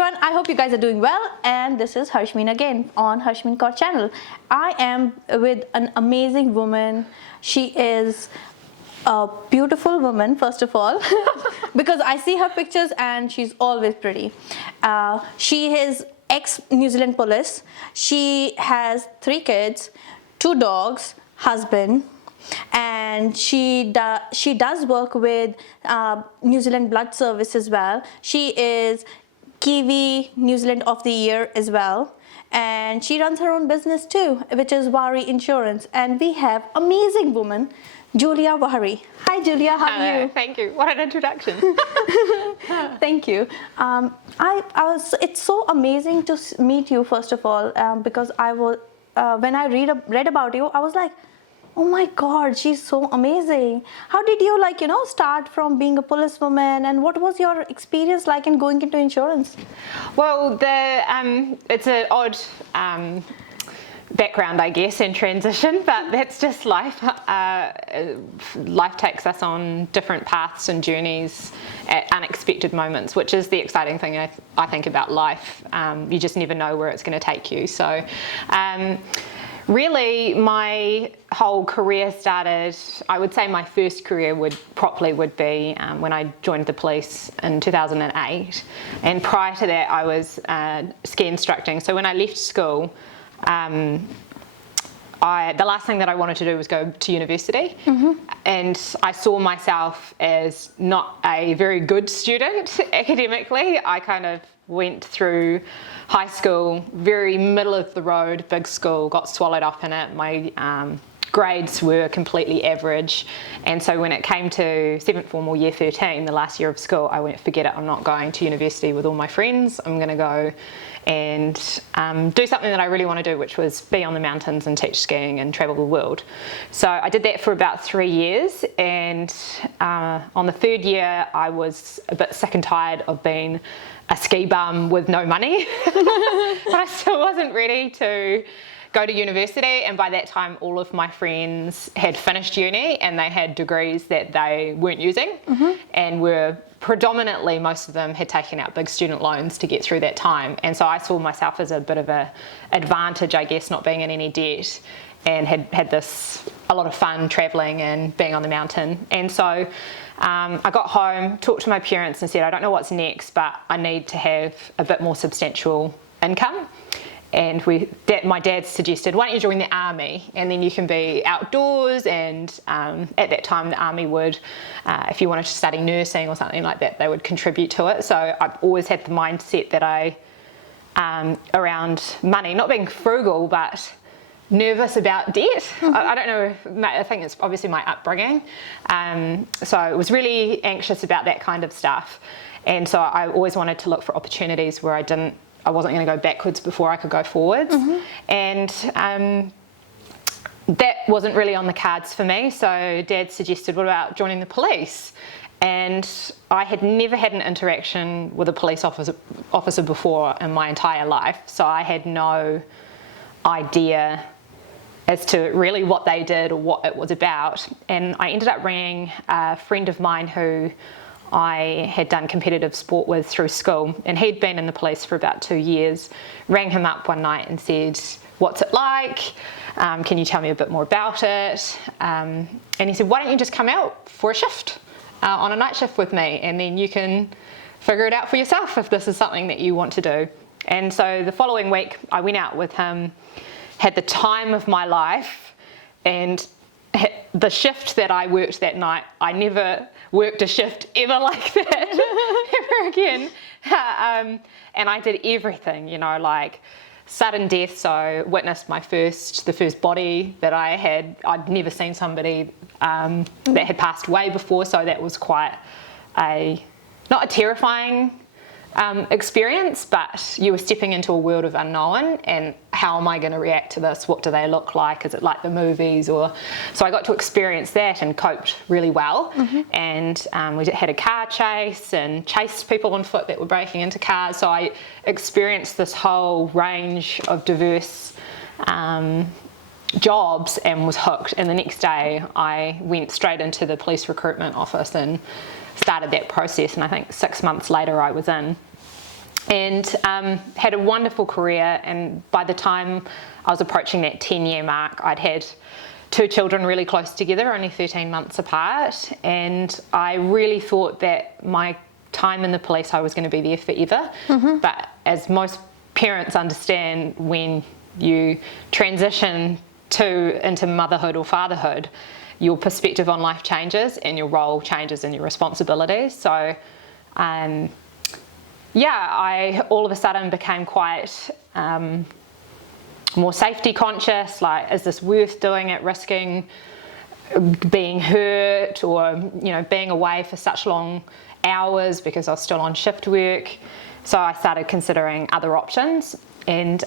everyone, I hope you guys are doing well, and this is Harshmeen again on Harshmeen Kaur channel. I am with an amazing woman. She is a beautiful woman, first of all, because I see her pictures and she's always pretty. She is ex-New Zealand police. She has 3 kids, 2 dogs, husband, and she does work with New Zealand Blood Service as well. She is Kiwi New Zealand of the Year as well, and she runs her own business too, which is Vahry Insurance. And we have amazing woman Julia Vahry. Hi Julia, how are you? Thank you. What an introduction. Thank you. It's so amazing to meet you, first of all, because when I read about you, I was like, oh my God, she's so amazing. How did you start from being a policewoman, and what was your experience like in going into insurance? Well, it's an odd background, I guess, and transition, but that's just life. Life takes us on different paths and journeys at unexpected moments, which is the exciting thing I think about life. You just never know where it's going to take you. So really, my whole career started, I would say my first career would be when I joined the police in 2008. And prior to that, I was ski instructing. So when I left school, the last thing that I wanted to do was go to university. Mm-hmm. And I saw myself as not a very good student academically. I kind of went through high school, very middle of the road, big school, got swallowed up in it. My grades were completely average. And so when it came to 7th form or year 13, the last year of school, I went, forget it, I'm not going to university with all my friends. I'm going to go and do something that I really want to do, which was be on the mountains and teach skiing and travel the world. So I did that for about 3 years, and on the 3rd year I was a bit sick and tired of being a ski bum with no money. But I still wasn't ready to go to university, and by that time all of my friends had finished uni and they had degrees that they weren't using. Mm-hmm. And were predominantly, most of them had taken out big student loans to get through that time. And so I saw myself as a bit of an advantage, I guess, not being in any debt, and had a lot of fun traveling and being on the mountain. And so I got home, talked to my parents and said, I don't know what's next, but I need to have a bit more substantial income. And my dad suggested, why don't you join the army, and then you can be outdoors. And at that time the army would, if you wanted to study nursing or something like that, they would contribute to it. So I've always had the mindset that around money, not being frugal, but nervous about debt. Mm-hmm. I don't know, I think it's obviously my upbringing. So I was really anxious about that kind of stuff. And so I always wanted to look for opportunities where I wasn't going to go backwards before I could go forwards. Mm-hmm. And that wasn't really on the cards for me. So Dad suggested, what about joining the police? And I had never had an interaction with a police officer before in my entire life. So I had no idea as to really what they did or what it was about. And I ended up ringing a friend of mine who I had done competitive sport with through school, and he'd been in the police for about 2 years. Rang him up one night and said, what's it like? Can you tell me a bit more about it? And he said, why don't you just come out for a shift on a night shift with me, and then you can figure it out for yourself if this is something that you want to do. And so the following week I went out with him, had the time of my life, and the shift that I worked that night, I never worked a shift ever like that ever again. And I did everything, like sudden death. So witnessed the first body that I had. I'd never seen somebody that had passed away before, so that was quite not a terrifying experience, but you were stepping into a world of unknown, and how am I going to react to this? What do they look like? Is it like the movies? So I got to experience that and coped really well. Mm-hmm. And we had a car chase and chased people on foot that were breaking into cars. So I experienced this whole range of diverse jobs and was hooked. And the next day I went straight into the police recruitment office and started that process, and I think 6 months later I was in. and had a wonderful career. And by the time I was approaching that 10-year mark, I'd had 2 children really close together, only 13 months apart. And I really thought that my time in the police, I was going to be there forever. But as most parents understand, when you transition into motherhood or fatherhood, your perspective on life changes and your role changes and your responsibilities. So I all of a sudden became quite more safety conscious, like, is this worth doing it, risking being hurt or, you know, being away for such long hours because I was still on shift work. So I started considering other options. And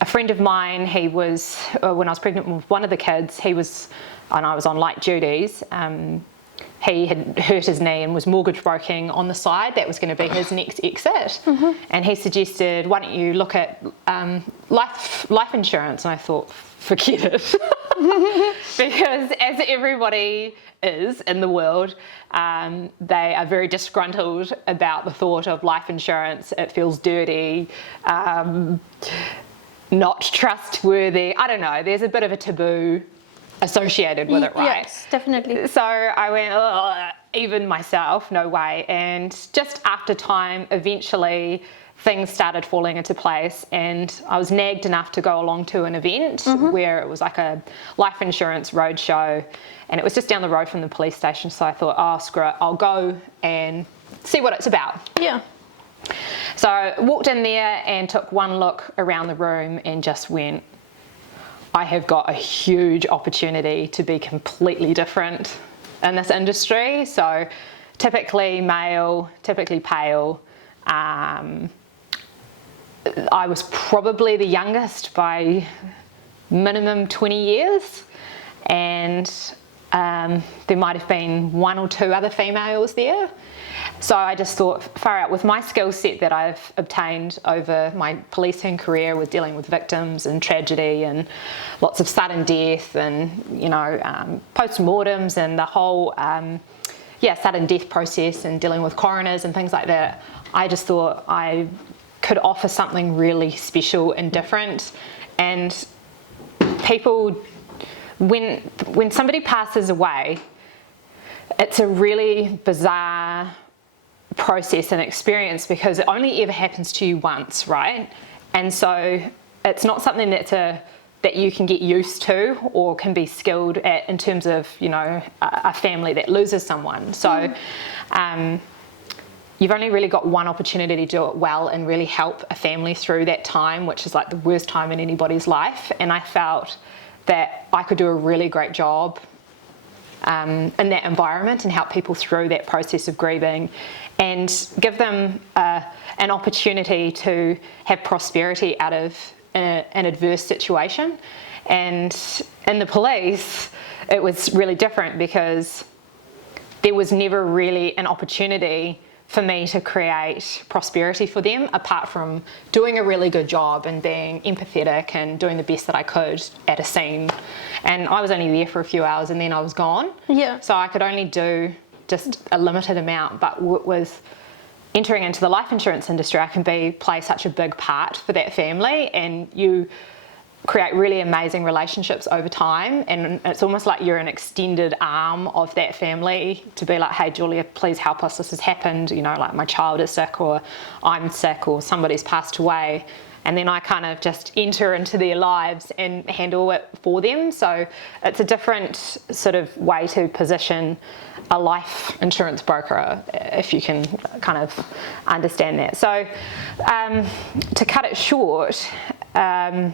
a friend of mine, he was, when I was pregnant with one of the kids, and I was on light duties, he had hurt his knee and was mortgage broking on the side. That was going to be his next exit. And he suggested, why don't you look at life insurance? And I thought, forget it. Because as everybody is in the world, they are very disgruntled about the thought of life insurance. It feels dirty, not trustworthy. I don't know, there's a bit of a taboo associated with it, right? Yes, definitely. So I went, oh, even myself, no way. And just after time, eventually things started falling into place, and I was nagged enough to go along to an event where it was like a life insurance roadshow, and it was just down the road from the police station. So I thought, oh, screw it, I'll go and see what it's about. Yeah. So I walked in there and took one look around the room and just went, I have got a huge opportunity to be completely different in this industry. So typically male, typically pale. I was probably the youngest by minimum 20 years, and there might have been 1 or 2 other females there. So I just thought, far out, with my skill set that I've obtained over my policing career with dealing with victims and tragedy and lots of sudden death and, you know, post-mortems and the whole, sudden death process and dealing with coroners and things like that, I just thought I could offer something really special and different. And people, when somebody passes away, it's a really bizarre process and experience because it only ever happens to you once, right? And so it's not something that you can get used to or can be skilled at in terms of, you know, a family that loses someone. So you've only really got one opportunity to do it well and really help a family through that time, which is like the worst time in anybody's life. And I felt that I could do a really great job in that environment and help people through that process of grieving and give them an opportunity to have prosperity out of an adverse situation. And in the police, it was really different because there was never really an opportunity for me to create prosperity for them, apart from doing a really good job and being empathetic and doing the best that I could at a scene. And I was only there for a few hours and then I was gone. Yeah. So I could only do just a limited amount, but with entering into the life insurance industry, I can play such a big part for that family, and you create really amazing relationships over time, and it's almost like you're an extended arm of that family to be like, hey Julia, please help us, this has happened, you know, like my child is sick or I'm sick or somebody's passed away, and then I kind of just enter into their lives and handle it for them. So it's a different sort of way to position a life insurance broker, if you can kind of understand that. So to cut it short, as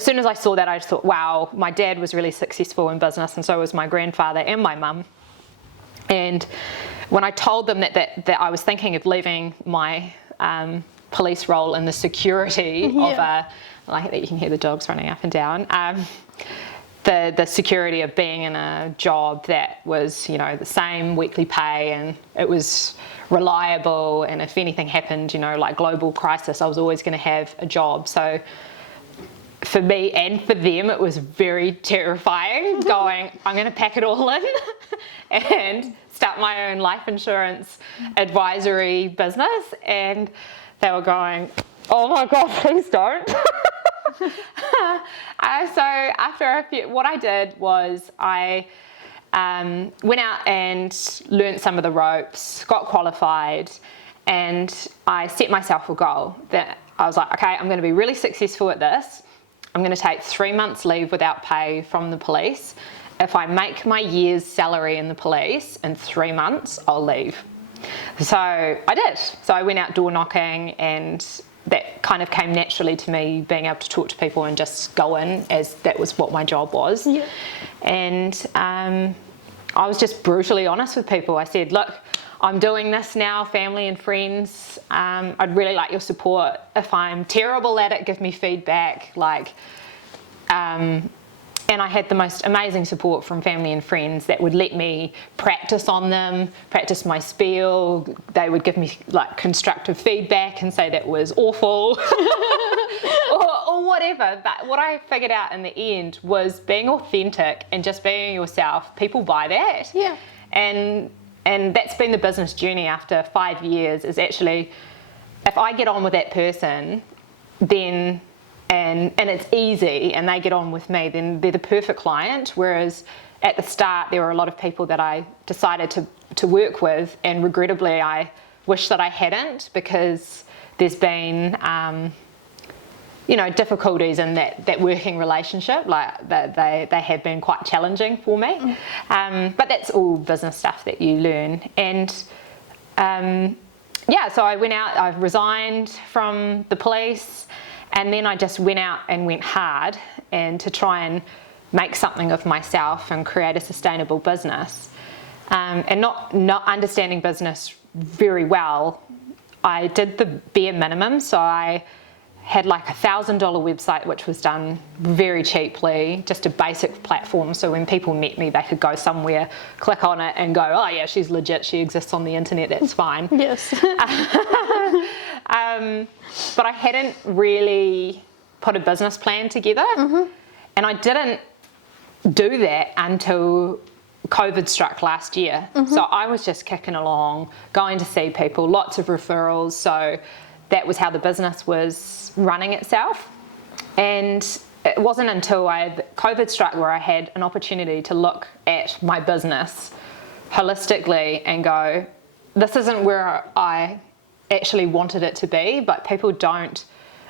soon as I saw that, I just thought, wow, my dad was really successful in business, and so was my grandfather and my mum. And when I told them that I was thinking of leaving my police role in the security of like that, you can hear the dogs running up and down, the security of being in a job that was, you know, the same weekly pay, and it was reliable, and if anything happened, you know, like global crisis, I was always going to have a job. So for me and for them, it was very terrifying going, I'm going to pack it all in and start my own life insurance advisory business, and they were going, oh my God, please don't. So after a few, what I did was I went out and learnt some of the ropes, got qualified, and I set myself a goal that I was like, okay, I'm going to be really successful at this. I'm going to take 3 months leave without pay from the police. If I make my year's salary in the police in 3 months, I'll leave. So I did. So I went out door knocking, and that kind of came naturally to me, being able to talk to people and just go in, as that was what my job was. Yeah. And I was just brutally honest with people. I said, look, I'm doing this now, family and friends. I'd really like your support. If I'm terrible at it, give me feedback. And I had the most amazing support from family and friends that would let me practice on them, practice my spiel. They would give me constructive feedback and say that was awful or whatever. But what I figured out in the end was being authentic and just being yourself. People buy that. Yeah. And that's been the business journey after 5 years, is actually, if I get on with that person, then and it's easy and they get on with me, then they're the perfect client. Whereas at the start, there were a lot of people that I decided to work with, and regrettably I wish that I hadn't, because there's been difficulties in that working relationship. They have been quite challenging for me. But that's all business stuff that you learn. And so I went out, I resigned from the police, and then I just went out and went hard and to try and make something of myself and create a sustainable business. And not understanding business very well, I did the bare minimum. So I had like $1,000 website, which was done very cheaply, just a basic platform. So when people met me, they could go somewhere, click on it and go, oh yeah, she's legit, she exists on the internet, that's fine. Yes. But I hadn't really put a business plan together. Mm-hmm. And I didn't do that until COVID struck last year. Mm-hmm. So I was just kicking along, going to see people, lots of referrals. So that was how the business was running itself. And it wasn't until COVID struck where I had an opportunity to look at my business holistically and go, this isn't where I actually wanted it to be, but people don't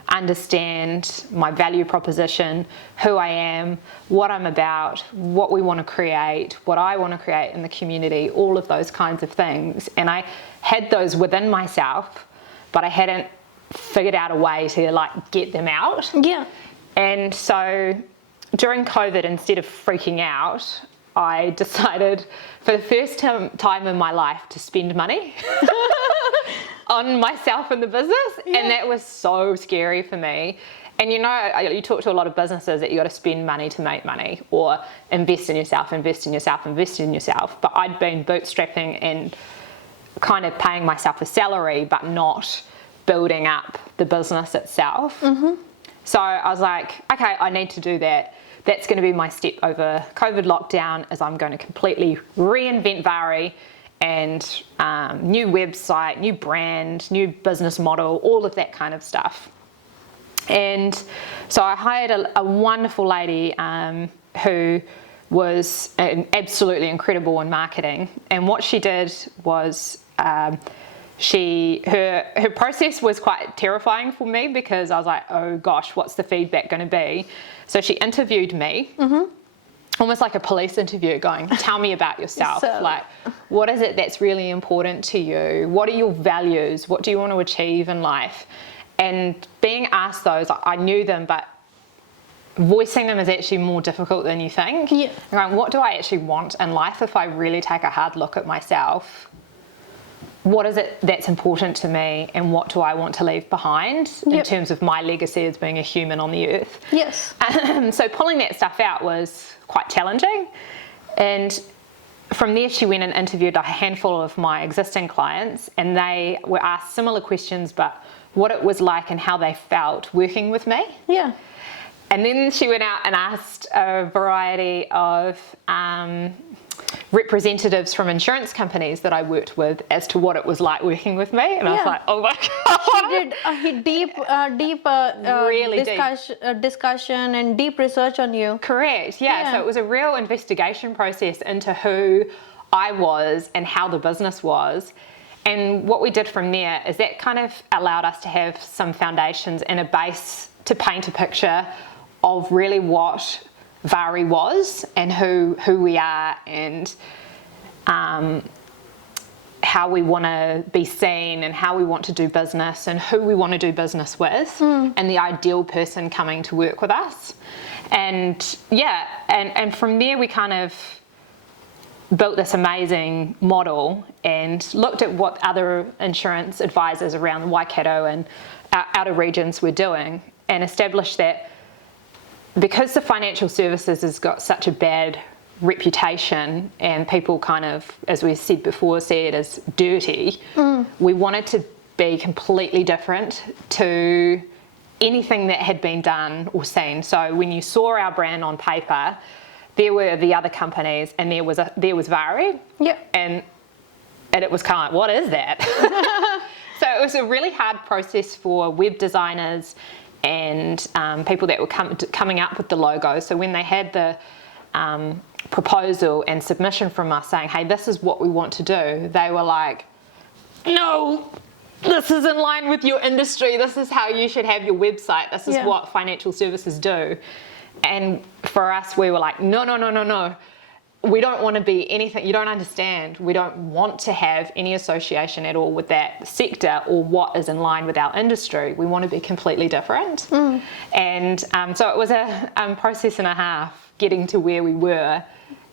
understand my value proposition, who I am, what I'm about, what we want to create, what I want to create in the community, all of those kinds of things. And I had those within myself, but I hadn't figured out a way to get them out. Yeah. And so during COVID, instead of freaking out, I decided for the first time in my life to spend money on myself and the business. Yeah. And that was so scary for me. And you talk to a lot of businesses that you got to spend money to make money, or invest in yourself. But I'd been bootstrapping and kind of paying myself a salary, but not building up the business itself. Mm-hmm. So I was like, okay, I need to do that. That's going to be my step over COVID lockdown, is I'm going to completely reinvent Vahry, and new website, new brand, new business model, all of that kind of stuff. And so I hired a wonderful lady who was absolutely incredible in marketing. And what she did was her process was quite terrifying for me, because I was like, oh gosh, what's the feedback going to be? So she interviewed me, mm-hmm. almost like a police interview, going, tell me about yourself. What is it that's really important to you? What are your values? What do you want to achieve in life? And being asked those, I knew them, but voicing them is actually more difficult than you think. Yeah. Going, what do I actually want in life if I really take a hard look at myself? What is it that's important to me, and what do I want to leave behind in terms of my legacy as being a human on the earth? Yes. So pulling that stuff out was quite challenging. And from there, she went and interviewed a handful of my existing clients, and they were asked similar questions, but what it was like and how they felt working with me. Yeah. And then she went out and asked a variety of representatives from insurance companies that I worked with as to what it was like working with me, and I was like, oh my god. She did a deep Really discussion and deep research on you. Correct, yeah. So it was a real investigation process into who I was and how the business was. And what we did from there is that kind of allowed us to have some foundations and a base to paint a picture of really what Vahry was and who we are, and how we want to be seen and how we want to do business and who we want to do business with, and the ideal person coming to work with us. And yeah, and from there we kind of built this amazing model and looked at what other insurance advisors around the Waikato and outer regions were doing, and established that because the financial services has got such a bad reputation and people kind of, as we said before, see it as dirty, we wanted to be completely different to anything that had been done or seen. So when you saw our brand on paper, there were the other companies and there was Vahry. Yeah. And it was kind of like, what is that? So it was a really hard process for web designers and people that were coming up with the logo. So when they had the proposal and submission from us saying, hey, this is what we want to do, they were like, no, this is in line with your industry. This is how you should have your website. This is what financial services do. And for us, we were like, no. We don't want to be anything, you don't understand. We don't want to have any association at all with that sector or what is in line with our industry. We want to be completely different. And so it was a process and a half getting to where we were.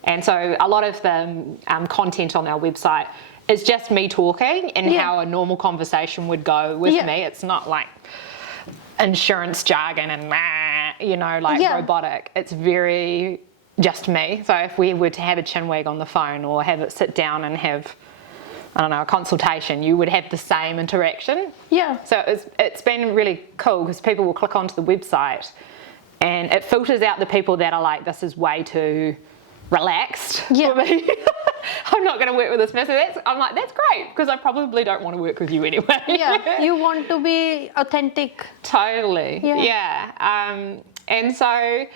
And so a lot of the content on our website is just me talking and how a normal conversation would go with me. It's not like insurance jargon and robotic. It's very just me. So if we were to have a chinwag on the phone or have it sit down and have, I don't know, a consultation, you would have the same interaction. Yeah. So it's been really cool because people will click onto the website and it filters out the people that are like, this is way too relaxed for me. I'm not going to work with this person. I'm like, that's great, because I probably don't want to work with you anyway. Yeah, you want to be authentic. Totally. Yeah. And so,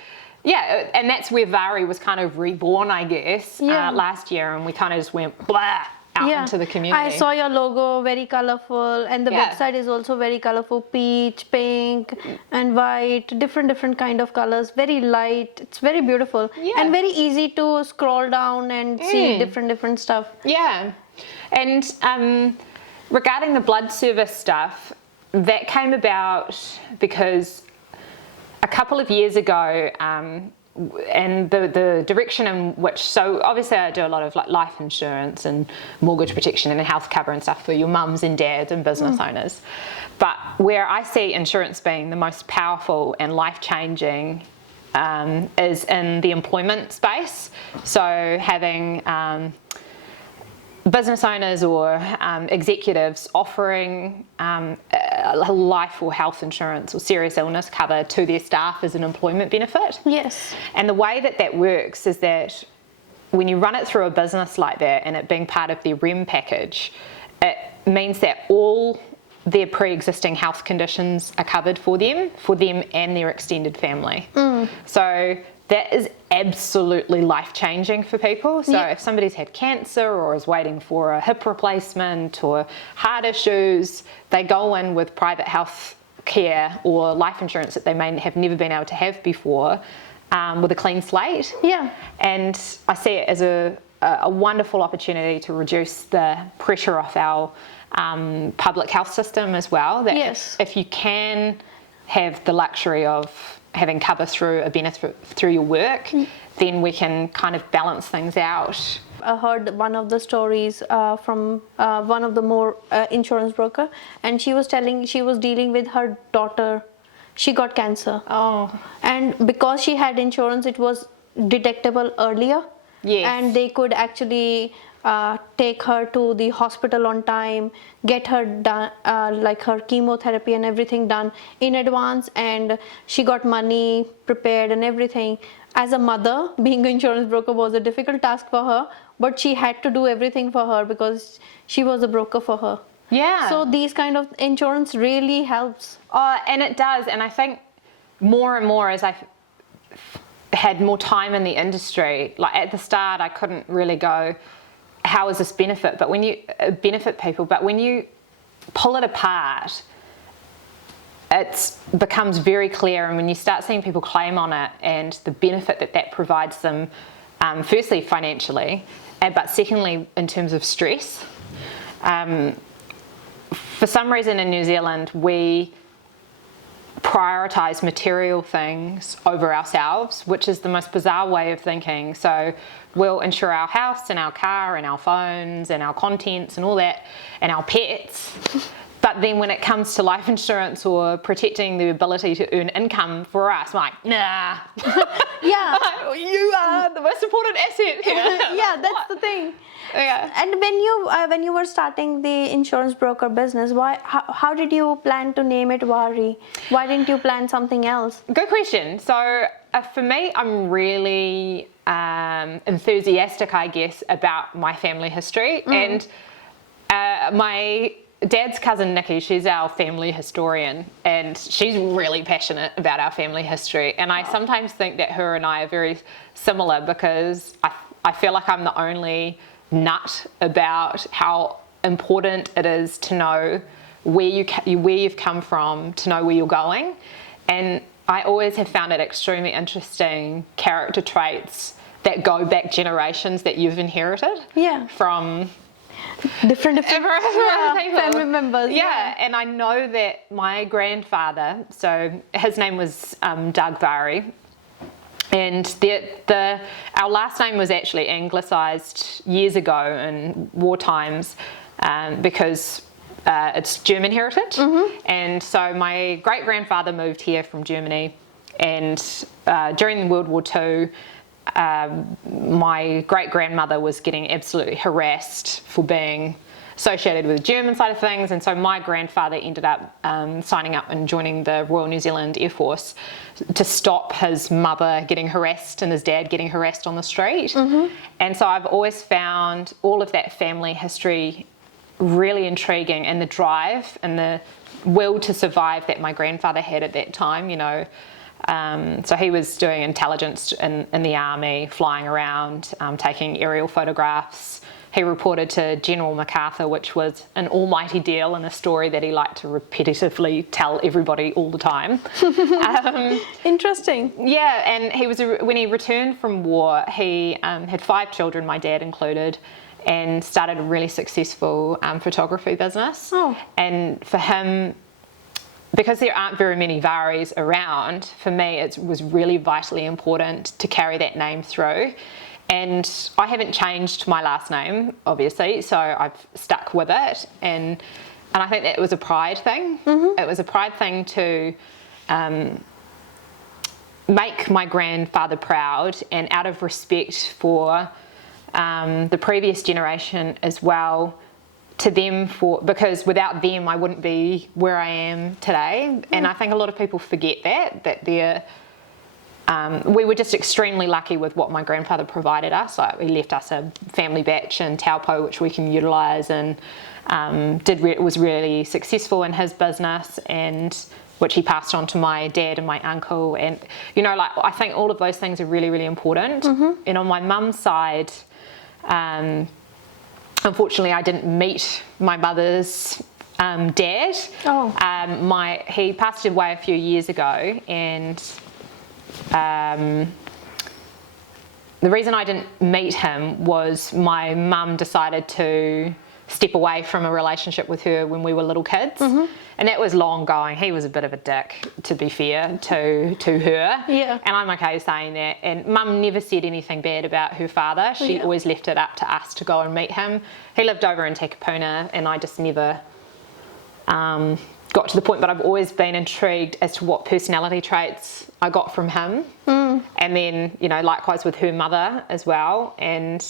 yeah, and that's where Vahry was kind of reborn, I guess, last year, and we kind of just went blah out into the community. I saw your logo, very colorful, and the website is also very colorful, peach, pink, and white, different kind of colors, very light. It's very beautiful and very easy to scroll down and see different stuff. Yeah, and regarding the blood service stuff, that came about because a couple of years ago, and the direction in which, so obviously I do a lot of like life insurance and mortgage protection and health cover and stuff for your mums and dads and business owners, but where I see insurance being the most powerful and life-changing is in the employment space. So having business owners or executives offering a life or health insurance or serious illness cover to their staff as an employment benefit. Yes. And the way that works is that when you run it through a business like that and it being part of their REM package, it means that all their pre-existing health conditions are covered for them and their extended family. So that is absolutely life-changing for people. So if somebody's had cancer or is waiting for a hip replacement or heart issues, they go in with private health care or life insurance that they may have never been able to have before, with a clean slate. Yeah. And I see it as a wonderful opportunity to reduce the pressure off our public health system as well. That if you can have the luxury of having cover through a benefit through your work, then we can kind of balance things out. I heard one of the stories from one of the more insurance broker, and she was telling she was dealing with her daughter. She got cancer. And because she had insurance, it was detectable earlier. And they could actually take her to the hospital on time, get her done, like her chemotherapy and everything done in advance, and she got money prepared and everything. As a mother, being an insurance broker was a difficult task for her, but she had to do everything for her because she was a broker for her. Yeah. So these kind of insurance really helps. And it does. And I think more and more as I've had more time in the industry, like at the start, I couldn't really go, how is this benefit? But when you benefit people, but when you pull it apart, it becomes very clear. And when you start seeing people claim on it and the benefit that that provides them, firstly financially, but secondly in terms of stress. For some reason in New Zealand, we prioritise material things over ourselves, which is the most bizarre way of thinking. So we'll insure our house and our car and our phones and our contents and all that and our pets. But then when it comes to life insurance or protecting the ability to earn income for us, I'm like, nah. Yeah. You are the most important asset here. Yeah, that's the thing. Yeah. And when you were starting the insurance broker business, how did you plan to name it Vahry? Why didn't you plan something else? Good question. So for me, I'm really enthusiastic, I guess, about my family history. And my dad's cousin Nikki, she's our family historian, and she's really passionate about our family history. And I sometimes think that her and I are very similar because I feel like I'm the only nut about how important it is to know where you've come from, to know where you're going. And I always have found it extremely interesting character traits that go back generations that you've inherited from different people. Family members. Yeah, and I know that my grandfather, so his name was Doug Vahry, and our last name was actually anglicised years ago in war times because it's German heritage. And so my great-grandfather moved here from Germany, and during World War II, my great-grandmother was getting absolutely harassed for being associated with the German side of things, and so my grandfather ended up signing up and joining the Royal New Zealand Air Force to stop his mother getting harassed and his dad getting harassed on the street. And so I've always found all of that family history really intriguing, and the drive and the will to survive that my grandfather had at that time, you know. So he was doing intelligence in the army, flying around, taking aerial photographs. He reported to General MacArthur, which was an almighty deal and a story that he liked to repetitively tell everybody all the time. Interesting. Yeah, and when he returned from war, he had 5 children, my dad included, and started a really successful photography business. And for him, because there aren't very many Vahrys around, for me it was really vitally important to carry that name through. And I haven't changed my last name, obviously, so I've stuck with it. And I think that was a pride thing. It was a pride thing to make my grandfather proud, and out of respect for the previous generation as well, to them, because without them I wouldn't be where I am today. And I think a lot of people forget that we were just extremely lucky with what my grandfather provided us. Like, he left us a family batch in Taupo which we can utilise, and was really successful in his business, and which he passed on to my dad and my uncle. And you know, like, I think all of those things are really, really important. And on my mum's side, unfortunately, I didn't meet my mother's dad. He passed away a few years ago, and the reason I didn't meet him was my mum decided to step away from a relationship with her when we were little kids. And that was long going. He was a bit of a dick, to be fair, to her. Yeah. And I'm okay saying that. And mum never said anything bad about her father. She always left it up to us to go and meet him. He lived over in Takapuna, and I just never got to the point, but I've always been intrigued as to what personality traits I got from him. And then, you know, likewise with her mother as well. And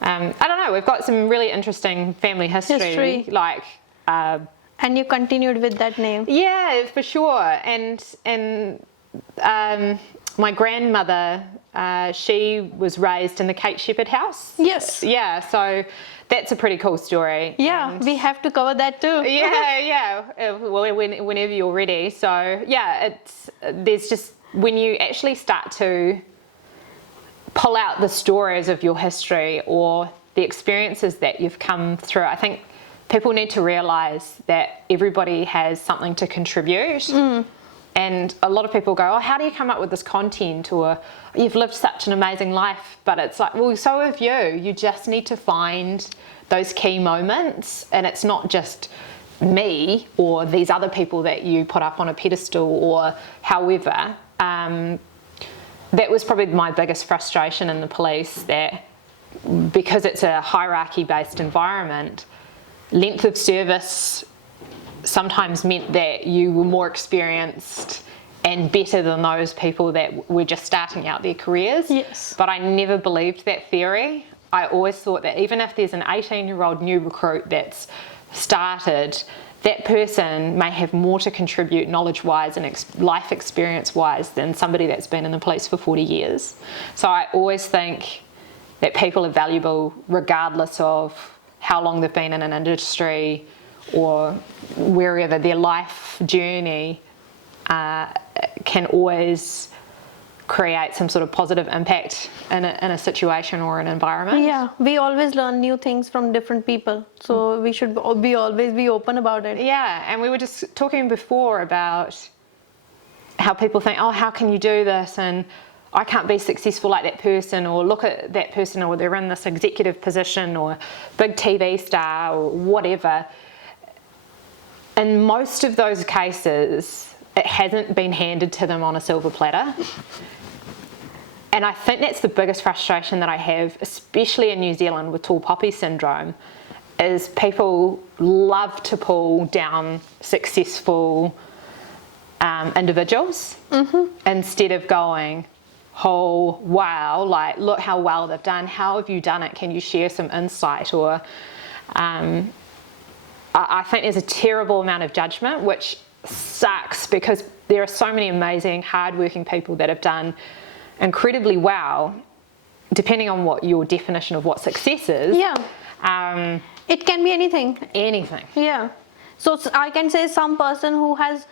I don't know, we've got some really interesting family history. Like, and you continued with that name. yeah, for sure. And my grandmother, she was raised in the Cape Shepherd house. Yes. Yeah, so that's a pretty cool story. Yeah, And we have to cover that too. yeah. Well, whenever you're ready. So yeah, there's just, when you actually start to pull out the stories of your history or the experiences that you've come through, I think people need to realise that everybody has something to contribute. And a lot of people go, oh, how do you come up with this content? Or you've lived such an amazing life. But it's like, well, so have you. You just need to find those key moments. And it's not just me or these other people that you put up on a pedestal or however. That was probably my biggest frustration in the police, that because it's a hierarchy-based environment, length of service sometimes meant that you were more experienced and better than those people that were just starting out their careers. Yes. But I never believed that theory. I always thought that even if there's an 18-year-old new recruit that's started, that person may have more to contribute knowledge-wise and life experience-wise than somebody that's been in the police for 40 years. So I always think that people are valuable regardless of how long they've been in an industry or wherever. Their life journey can always create some sort of positive impact in a situation or an environment. Yeah, we always learn new things from different people, so we should always be open about it. Yeah, and we were just talking before about how people think, oh, how can you do this? And I can't be successful like that person, or look at that person, or they're in this executive position or big TV star or whatever. In most of those cases, it hasn't been handed to them on a silver platter. And I think that's the biggest frustration that I have, especially in New Zealand with tall poppy syndrome, is people love to pull down successful individuals instead of going, oh, wow, like, look how well they've done. How have you done it? Can you share some insight? Or I think there's a terrible amount of judgment, which sucks because there are so many amazing, hardworking people that have done incredibly well, depending on what your definition of what success is. Yeah. It can be anything. Anything. Yeah. So I can say some person who has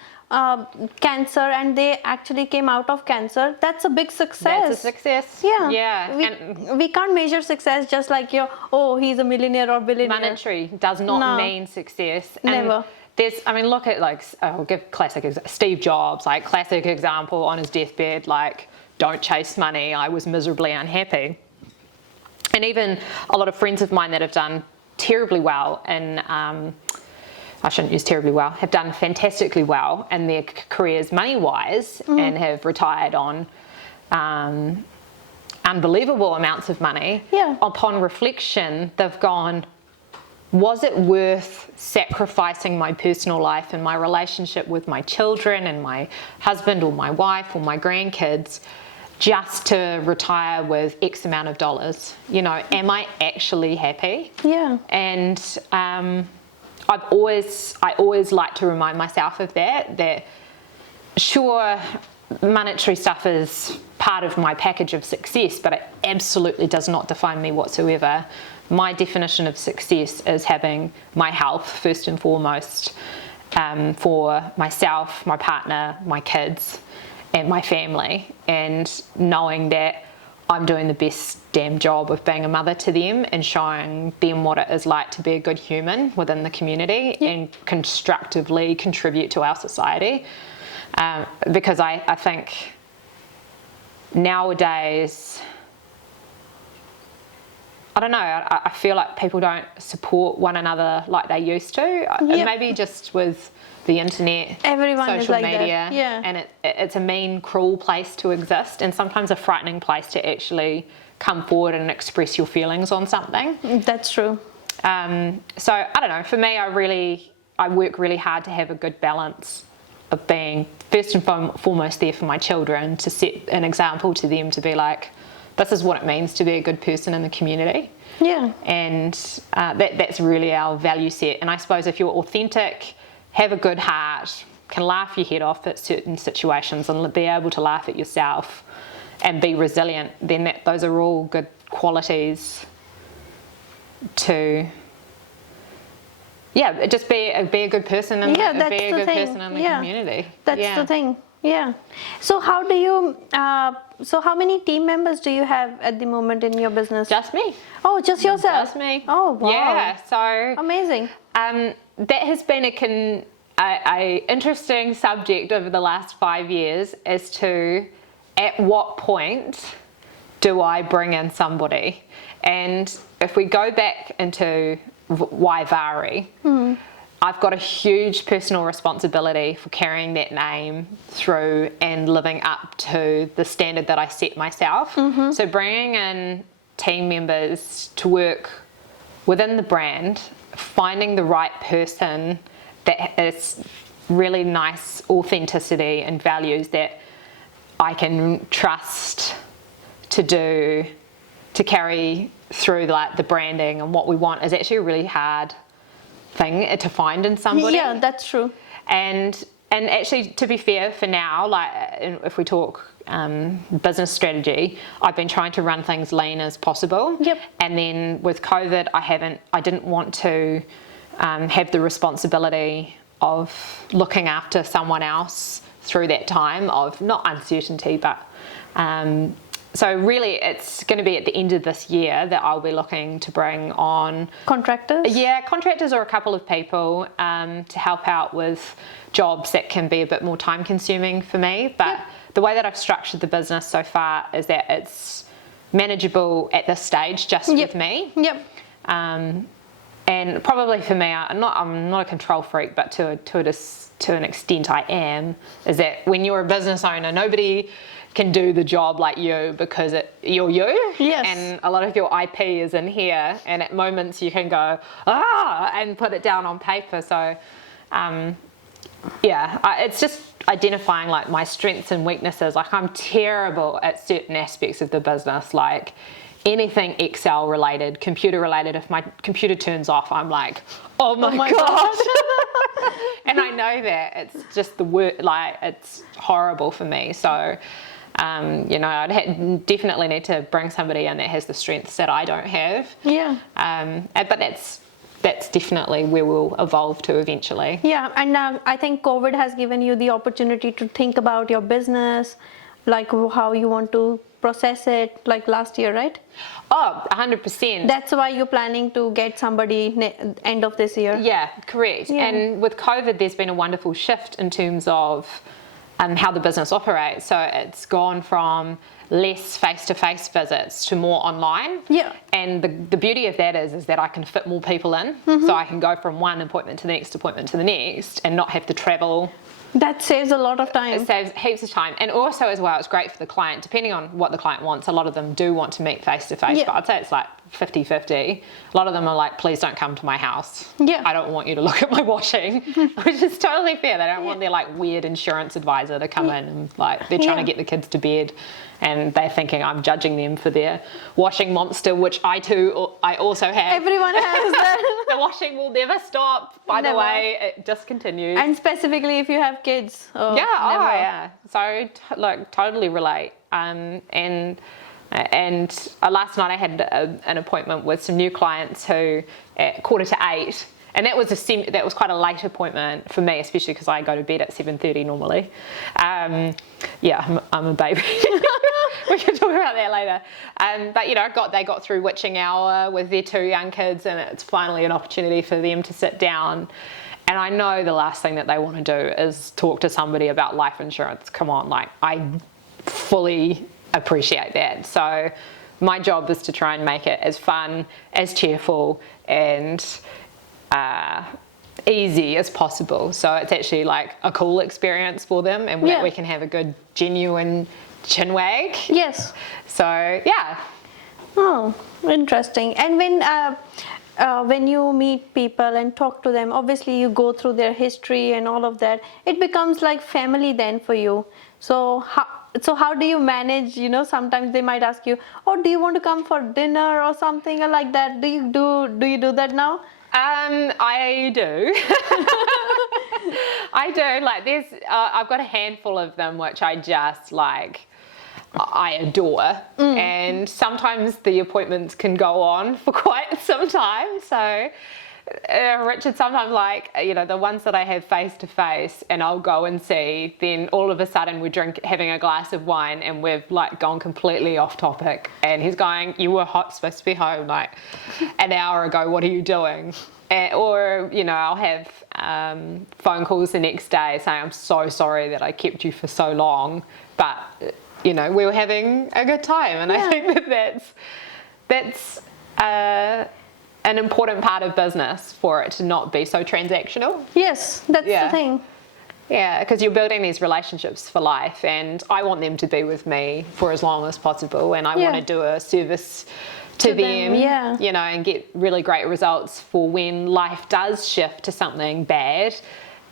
cancer and they actually came out of cancer, that's a big success. That's a success. Yeah. Yeah. We can't measure success just like he's a millionaire or billionaire. Monetary does not mean success. Never. And look at, like, I'll give classic, Steve Jobs, like, classic example on his deathbed, like, don't chase money, I was miserably unhappy. And even a lot of friends of mine that have done terribly well in, I shouldn't use terribly well, have done fantastically well in their careers money-wise and have retired on unbelievable amounts of money. Yeah. Upon reflection, they've gone, was it worth sacrificing my personal life and my relationship with my children and my husband or my wife or my grandkids just to retire with X amount of dollars? You know, am I actually happy? Yeah. And I always like to remind myself of that sure, monetary stuff is part of my package of success, but it absolutely does not define me whatsoever. My definition of success is having my health first and foremost, for myself, my partner, my kids, and my family, and knowing that I'm doing the best damn job of being a mother to them and showing them what it is like to be a good human within the community and constructively contribute to our society. Because I think nowadays, I don't know, I feel like people don't support one another like they used to. Maybe just with the internet, everyone social is like media, that. Yeah. and it's a mean, cruel place to exist, and sometimes a frightening place to actually come forward and express your feelings on something. That's true. So I don't know, for me, I work really hard to have a good balance of being first and foremost there for my children, to set an example to them, to be like, this is what it means to be a good person in the community. Yeah. And that's really our value set. And I suppose if you're authentic, have a good heart, can laugh your head off at certain situations and be able to laugh at yourself and be resilient, then those are all good qualities to just be a good person and be a good person in the community. That's the thing. Yeah. So how do you so how many team members do you have at the moment in your business? Just me. Oh, just yourself? Just me. Oh, wow. Yeah, so amazing. That has been a interesting subject over the last 5 years as to at what point do I bring in somebody? And if we go back into why Vahry, I've got a huge personal responsibility for carrying that name through and living up to the standard that I set myself. So bringing in team members to work within the brand, finding the right person that has really nice authenticity and values that I can trust to carry through like the branding and what we want is actually a really hard thing to find in somebody. Yeah, that's true. And actually, to be fair, for now, like if we talk business strategy, I've been trying to run things lean as possible. Yep. And then with COVID, I didn't want to have the responsibility of looking after someone else through that time of not uncertainty, but so really it's going to be at the end of this year that I'll be looking to bring on contractors. Yeah, contractors or a couple of people to help out with jobs that can be a bit more time consuming for me. But the way that I've structured the business so far is that it's manageable at this stage just with me. Yep. And probably for me, I'm not a control freak, but to an extent I am, is that when you're a business owner, nobody can do the job like you because you're you. Yes. And a lot of your IP is in here, and at moments you can go, and put it down on paper. So, it's just identifying like my strengths and weaknesses. Like I'm terrible at certain aspects of the business, like anything Excel related, computer related. If my computer turns off, I'm like, oh my God. And I know that it's just the word, like it's horrible for me. So, I'd definitely need to bring somebody in that has the strengths that I don't have. Yeah. But that's definitely where we'll evolve to eventually. Yeah, and now I think COVID has given you the opportunity to think about your business, like how you want to process it, like last year, right? Oh, 100%. That's why you're planning to get somebody end of this year. Yeah, correct. Yeah. And with COVID, there's been a wonderful shift in terms of how the business operates. So it's gone from less face-to-face visits to more online. Yeah. And the beauty of that is that I can fit more people in. So I can go from one appointment to the next appointment to the next and not have to travel. That saves a lot of time. It saves heaps of time. And also as well, it's great for the client, depending on what the client wants. A lot of them do want to meet face-to-face, but I'd say it's like 50-50. A lot of them are like, please don't come to my house. Yeah. I don't want you to look at my washing, which is totally fair. They don't want their like weird insurance advisor to come in and like they're trying to get the kids to bed and they're thinking I'm judging them for their washing monster, which I also have. Everyone has that. The washing will never stop, by the way, it just continues. And specifically if you have kids. Yeah. So like totally relate. And last night I had an appointment with some new clients who at 7:45, and that was quite a late appointment for me, especially because I go to bed at 7:30 normally. I'm a baby. We can talk about that later. But they got through witching hour with their 2 young kids, and it's finally an opportunity for them to sit down. And I know the last thing that they want to do is talk to somebody about life insurance. Come on, like I fully appreciate that. So my job is to try and make it as fun, as cheerful, and easy as possible. So it's actually like a cool experience for them, and that we can have a good, genuine chin wag. Yes. So yeah. Oh, interesting. And when when you meet people and talk to them, obviously you go through their history and all of that. It becomes like family then for you. So how do you manage? You know, sometimes they might ask you, "Oh, do you want to come for dinner or something or like that?" Do you do that now? I do. I do. Like, I've got a handful of them which I just like. I adore, and sometimes the appointments can go on for quite some time. So Richard, sometimes, like, you know, the ones that I have face to face and I'll go and see, then all of a sudden we're having a glass of wine and we've like gone completely off topic, and he's going, "You were supposed to be home like an hour ago, what are you doing?" Or, you know, I'll have phone calls the next day saying, "I'm so sorry that I kept you for so long, but you know, we were having a good time." And I think that's an important part of business, for it to not be so transactional. Yes, that's the thing. Yeah, because you're building these relationships for life, and I want them to be with me for as long as possible, and I want to do a service to them, you know, and get really great results for when life does shift to something bad,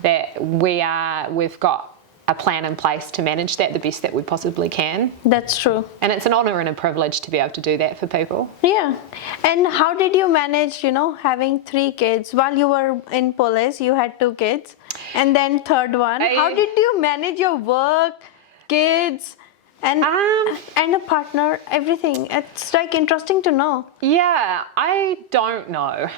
that we've got a plan in place to manage that the best that we possibly can. That's true. And it's an honour and a privilege to be able to do that for people. Yeah. And how did you manage, you know, having 3 kids? While you were in police, you had 2 kids, and then third one. How did you manage your work, kids, and a partner, everything? It's like interesting to know. Yeah, I don't know.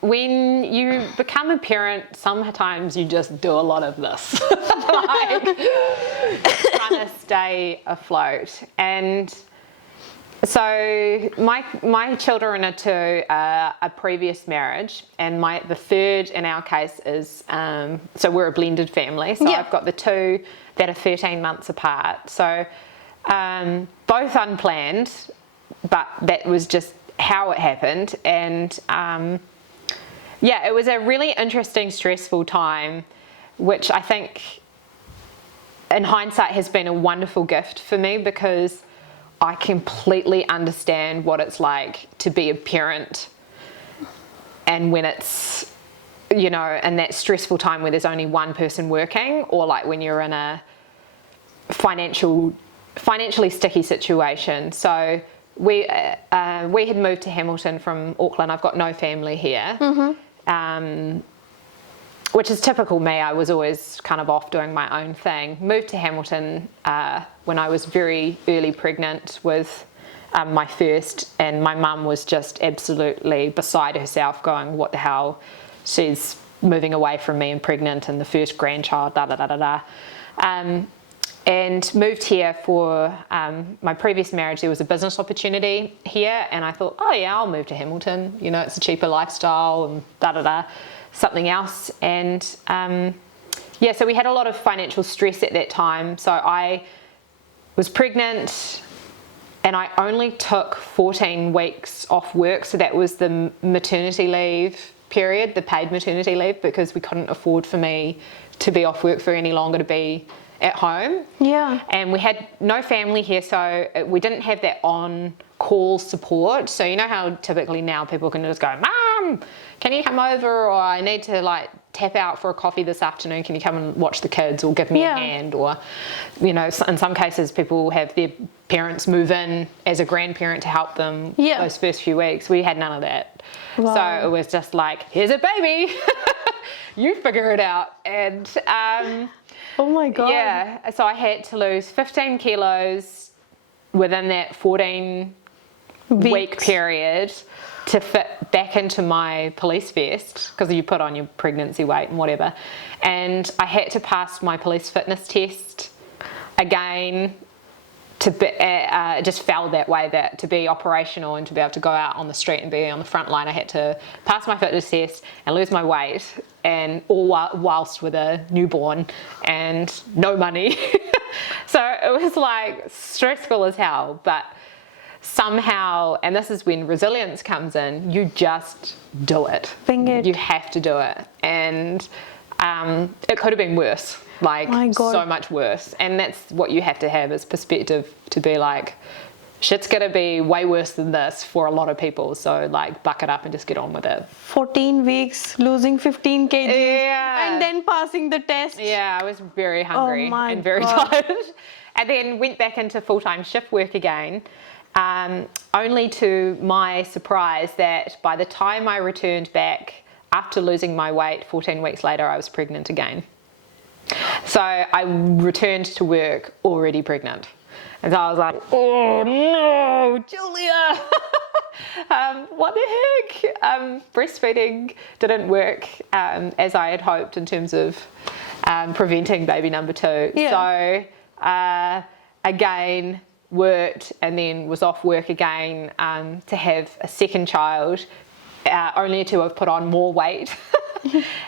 When you become a parent, sometimes you just do a lot of this, like trying to stay afloat. And so my children are to a previous marriage, and the third in our case is, so we're a blended family. So I've got the 2 that are 13 months apart. So both unplanned, but that was just how it happened. And it was a really interesting, stressful time, which I think in hindsight has been a wonderful gift for me, because I completely understand what it's like to be a parent, and when it's, you know, in that stressful time where there's only one person working, or like when you're in a financially sticky situation. So we had moved to Hamilton from Auckland. I've got no family here, which is typical me. I was always kind of off doing my own thing. Moved to Hamilton when I was very early pregnant with my first, and my mum was just absolutely beside herself, going, "What the hell? She's moving away from me and pregnant, and the first grandchild, da da da da da." And moved here for my previous marriage. There was a business opportunity here, and I thought, "Oh yeah, I'll move to Hamilton. You know, it's a cheaper lifestyle and da da da, something else." And so we had a lot of financial stress at that time. So I was pregnant, and I only took 14 weeks off work. So that was the maternity leave period, the paid maternity leave, because we couldn't afford for me to be off work for any longer, to be at home. Yeah. And we had no family here, so we didn't have that on-call support. So you know how typically now people can just go, "Mum, can you come over?" Or, "I need to like tap out for a coffee this afternoon. Can you come and watch the kids or give me a hand?" Or, you know, in some cases people have their parents move in as a grandparent to help them those first few weeks. We had none of that. Wow. So it was just like, "Here's a baby. You figure it out." And oh my God. Yeah, so I had to lose 15 kilos within that 14-week period to fit back into my police vest, because you put on your pregnancy weight and whatever. And I had to pass my police fitness test again. It just fell that way, that to be operational and to be able to go out on the street and be on the front line, I had to pass my fitness test and lose my weight, and all whilst with a newborn and no money. So it was like stressful as hell, but somehow, and this is when resilience comes in, you just do it. You have to do it. And it could have been worse. Like, so much worse. And that's what you have to have, is perspective, to be like, shit's gonna be way worse than this for a lot of people. So like buck it up and just get on with it. 14 weeks, losing 15 kgs, Yeah. and then passing the test. Yeah, I was very hungry my and very God. tired. And then went back into full-time shift work again, only to my surprise that by the time I returned back after losing my weight 14 weeks later, I was pregnant again. So I returned to work already pregnant. And so I was like, oh no, Julia, what the heck? Breastfeeding didn't work as I had hoped in terms of preventing baby number 2. Yeah. So again, worked and then was off work again to have a second child, only to have put on more weight.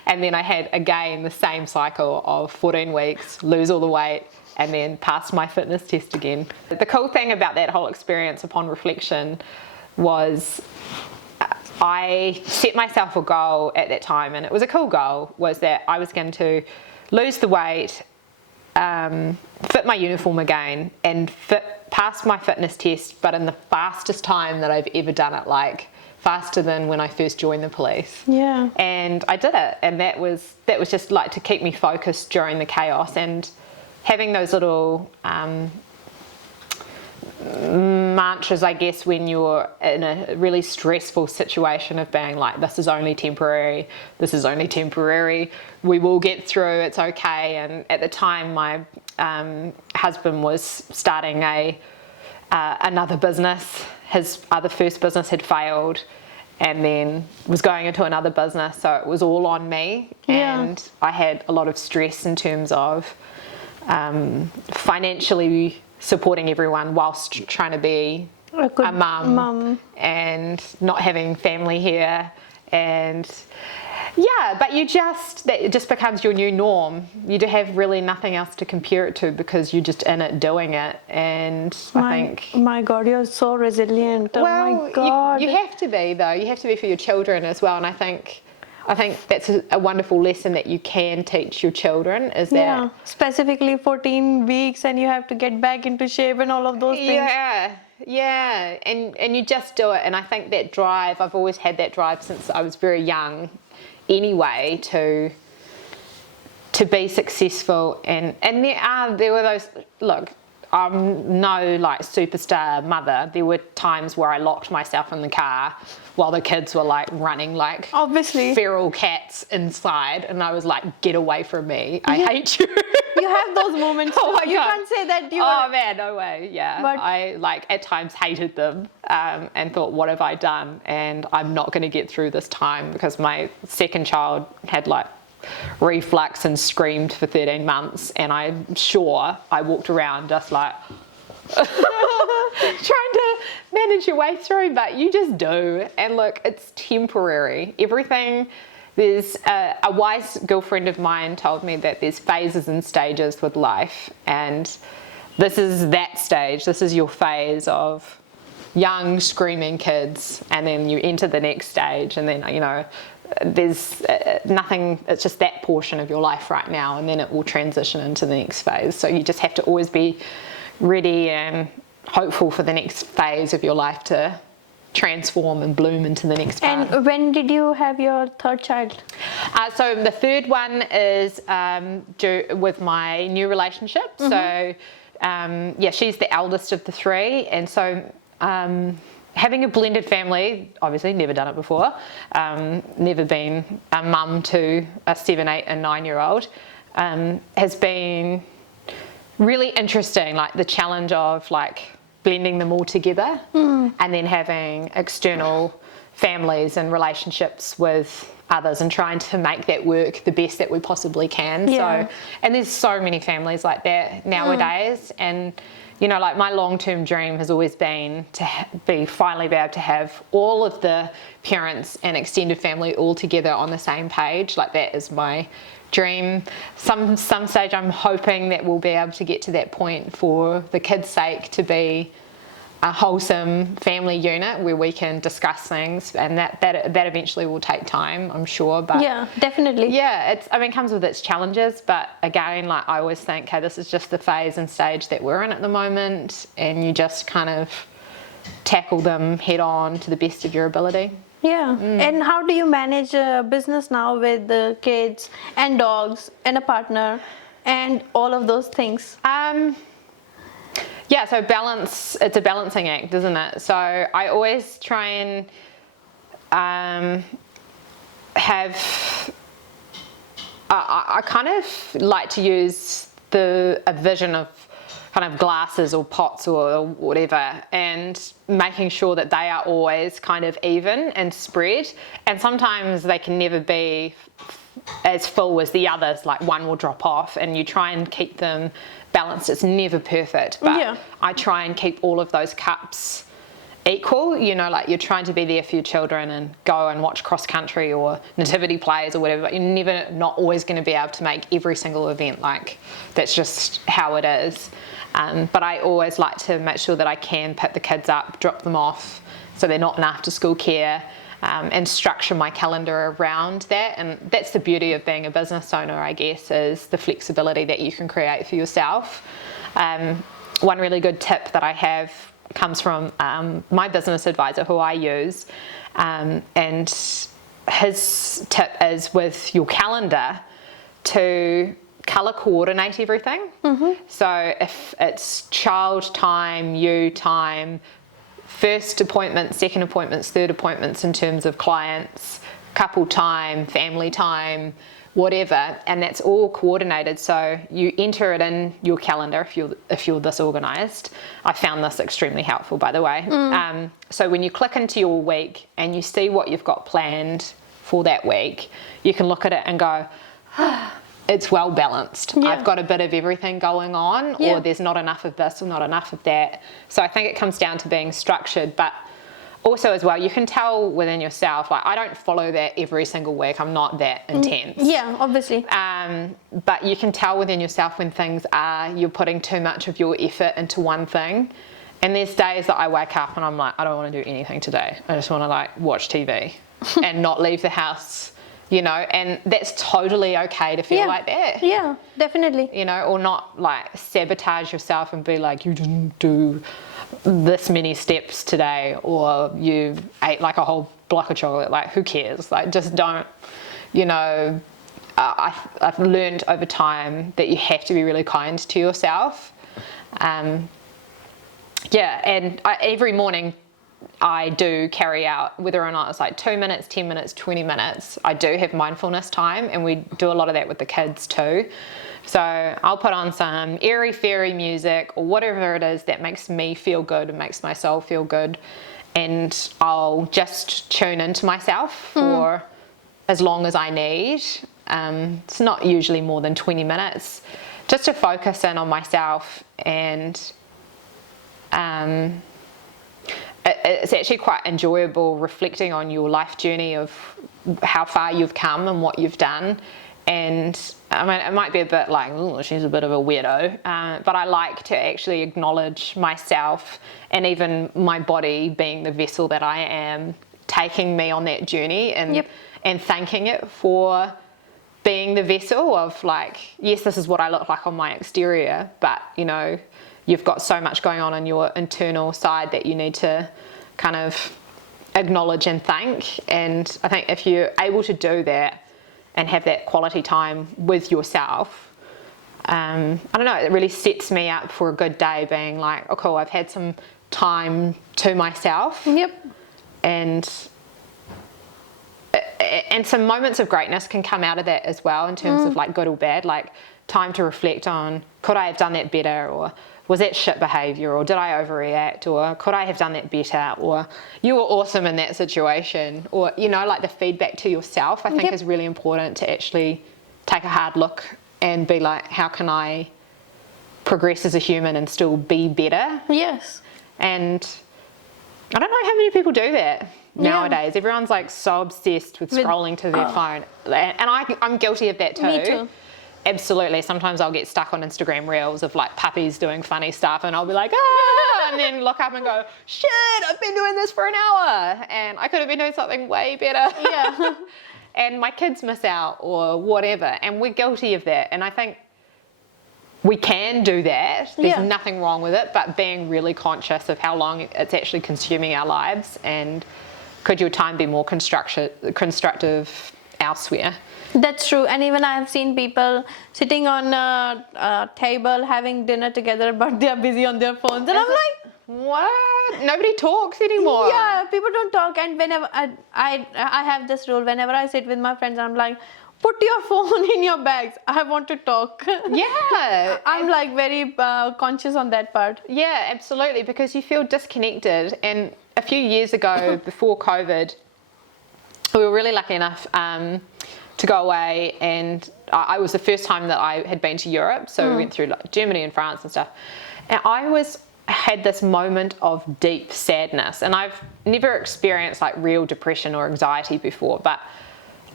And then I had again the same cycle of 14 weeks, lose all the weight, and then passed my fitness test again. The cool thing about that whole experience upon reflection was I set myself a goal at that time, and it was a cool goal, was that I was going to lose the weight, fit my uniform again, and pass my fitness test, but in the fastest time that I've ever done it, like faster than when I first joined the police. Yeah. And I did it, and that was just like to keep me focused during the chaos, and having those little mantras, I guess, when you're in a really stressful situation of being like, this is only temporary, we will get through, it's okay. And at the time my husband was starting another business. His first business had failed, and then was going into another business, so it was all on me. Yeah. And I had a lot of stress in terms of financially supporting everyone whilst trying to be a mum and not having family here. And yeah, but it just becomes your new norm. You have really nothing else to compare it to because you're just in it doing it. And I think, my God, you're so resilient. Oh my God. You have to be, though. You have to be for your children as well. And I think that's a wonderful lesson that you can teach your children, is that specifically 14 weeks and you have to get back into shape and all of those things. Yeah, and you just do it. And I think that drive, I've always had that drive since I was very young anyway, to be successful. And there were those, look, I'm no like superstar mother. There were times where I locked myself in the car while the kids were like running like obviously feral cats inside, and I was like, get away from me, I hate you. You have those moments too. You can't say that you Oh man, no way. Yeah, but I like at times hated them and thought, what have I done? And I'm not going to get through this time, because my second child had like reflux and screamed for 13 months, and I'm sure I walked around just like trying to manage your way through, but you just do. And look, it's temporary. Everything, there's a wise girlfriend of mine told me that there's phases and stages with life, and this is that stage. This is your phase of young screaming kids, and then you enter the next stage, and then there's nothing, it's just that portion of your life right now, and then it will transition into the next phase. So you just have to always be ready and hopeful for the next phase of your life to transform and bloom into the next part. And when did you have your third child? So the third one is with my new relationship. So she's the eldest of the 3, and so having a blended family, obviously never done it before, never been a mum to a 7, 8 and 9-year-old, has been really interesting, like the challenge of like blending them all together and then having external families and relationships with others and trying to make that work the best that we possibly can. So, and there's so many families like that nowadays, and like my long-term dream has always been to finally be able to have all of the parents and extended family all together on the same page. Like that is my dream. Some stage I'm hoping that we'll be able to get to that point for the kids' sake, to be a wholesome family unit where we can discuss things, and that eventually will take time, I'm sure. But yeah, definitely. Yeah, it comes with its challenges, but again, like I always think, okay, this is just the phase and stage that we're in at the moment, and you just kind of tackle them head on to the best of your ability. Yeah. And how do you manage a business now with the kids and dogs and a partner and all of those things? Yeah, so balance, it's a balancing act, isn't it? So I always try and I kind of like to use a vision of kind of glasses or pots or whatever, and making sure that they are always kind of even and spread. And sometimes they can never be as full as the others, like one will drop off, and you try and keep them balanced. It's never perfect, but I try and keep all of those cups equal. You know, like you're trying to be there for your children and go and watch cross country or nativity plays or whatever, but you're not always going to be able to make every single event. Like, that's just how it is. But I always like to make sure that I can pick the kids up, drop them off, so they're not in after school care, and structure my calendar around that. And that's the beauty of being a business owner, I guess, is the flexibility that you can create for yourself. One really good tip that I have comes from my business advisor, who I use, and his tip is with your calendar to colour coordinate everything. So if it's child time, you time, first appointments, second appointments, third appointments in terms of clients, couple time, family time, whatever, and that's all coordinated. So you enter it in your calendar if you're this organised. I found this extremely helpful, by the way. So when you click into your week and you see what you've got planned for that week, you can look at it and go, it's well balanced. I've got a bit of everything going on, or there's not enough of this or not enough of that. So I think it comes down to being structured, but also as well, you can tell within yourself, like I don't follow that every single week. I'm not that intense. Yeah, obviously. But you can tell within yourself when things are, you're putting too much of your effort into one thing. And there's days that I wake up and I'm like, I don't want to do anything today. I just want to like watch TV and not leave the house, you know, and that's totally okay to feel like that. Yeah, definitely. You know, or not like sabotage yourself and be like, you didn't do this many steps today, or you ate like a whole block of chocolate. Like, who cares? Like, just don't, you know. I've learned over time that you have to be really kind to yourself. And every morning I do carry out, whether or not it's like 2 minutes, 10 minutes, 20 minutes, I do have mindfulness time, and we do a lot of that with the kids too. So I'll put on some airy fairy music or whatever it is that makes me feel good and makes my soul feel good, and I'll just tune into myself for as long as I need. It's not usually more than 20 minutes, just to focus in on myself. And it's actually quite enjoyable reflecting on your life journey of how far you've come and what you've done. And I mean, it might be a bit like, oh, she's a bit of a weirdo, but I like to actually acknowledge myself and even my body being the vessel that I am, taking me on that journey, and thanking it for being the vessel of, like, yes, this is what I look like on my exterior, but, you know, you've got so much going on in your internal side that you need to kind of acknowledge and thank. And I think if you're able to do that and have that quality time with yourself, I don't know, it really sets me up for a good day, being like, oh cool, I've had some time to myself. And some moments of greatness can come out of that as well, in terms of like good or bad, like time to reflect on, could I have done that better, or was that shit behaviour, or did I overreact, or could I have done that better, or you were awesome in that situation, or, you know, like the feedback to yourself, I think is really important, to actually take a hard look and be like, how can I progress as a human and still be better? Yes. And I don't know how many people do that nowadays. Everyone's like so obsessed with scrolling to their phone, and I'm guilty of that too. Me too. Absolutely. Sometimes I'll get stuck on Instagram reels of like puppies doing funny stuff, and I'll be like, ah, and then look up and go, shit, I've been doing this for an hour and I could have been doing something way better. Yeah. And my kids miss out or whatever, and we're guilty of that. And I think we can do that. There's Yeah. nothing wrong with it, but being really conscious of how long it's actually consuming our lives, and could your time be more constructive elsewhere? That's true. And even I have seen people sitting on a table having dinner together, but they are busy on their phones. And I'm like, what? Nobody talks anymore. yeah, people don't talk. And whenever I have this rule, whenever I sit with my friends, I'm like, put your phone in your bags. I want to talk. Yeah. I'm like very conscious on that part. Yeah, absolutely, because you feel disconnected. And a few years ago, before COVID, we were really lucky enough to go away, and I was the first time that I had been to Europe, so we went through like Germany and France and stuff, and I had this moment of deep sadness, and I've never experienced like real depression or anxiety before, but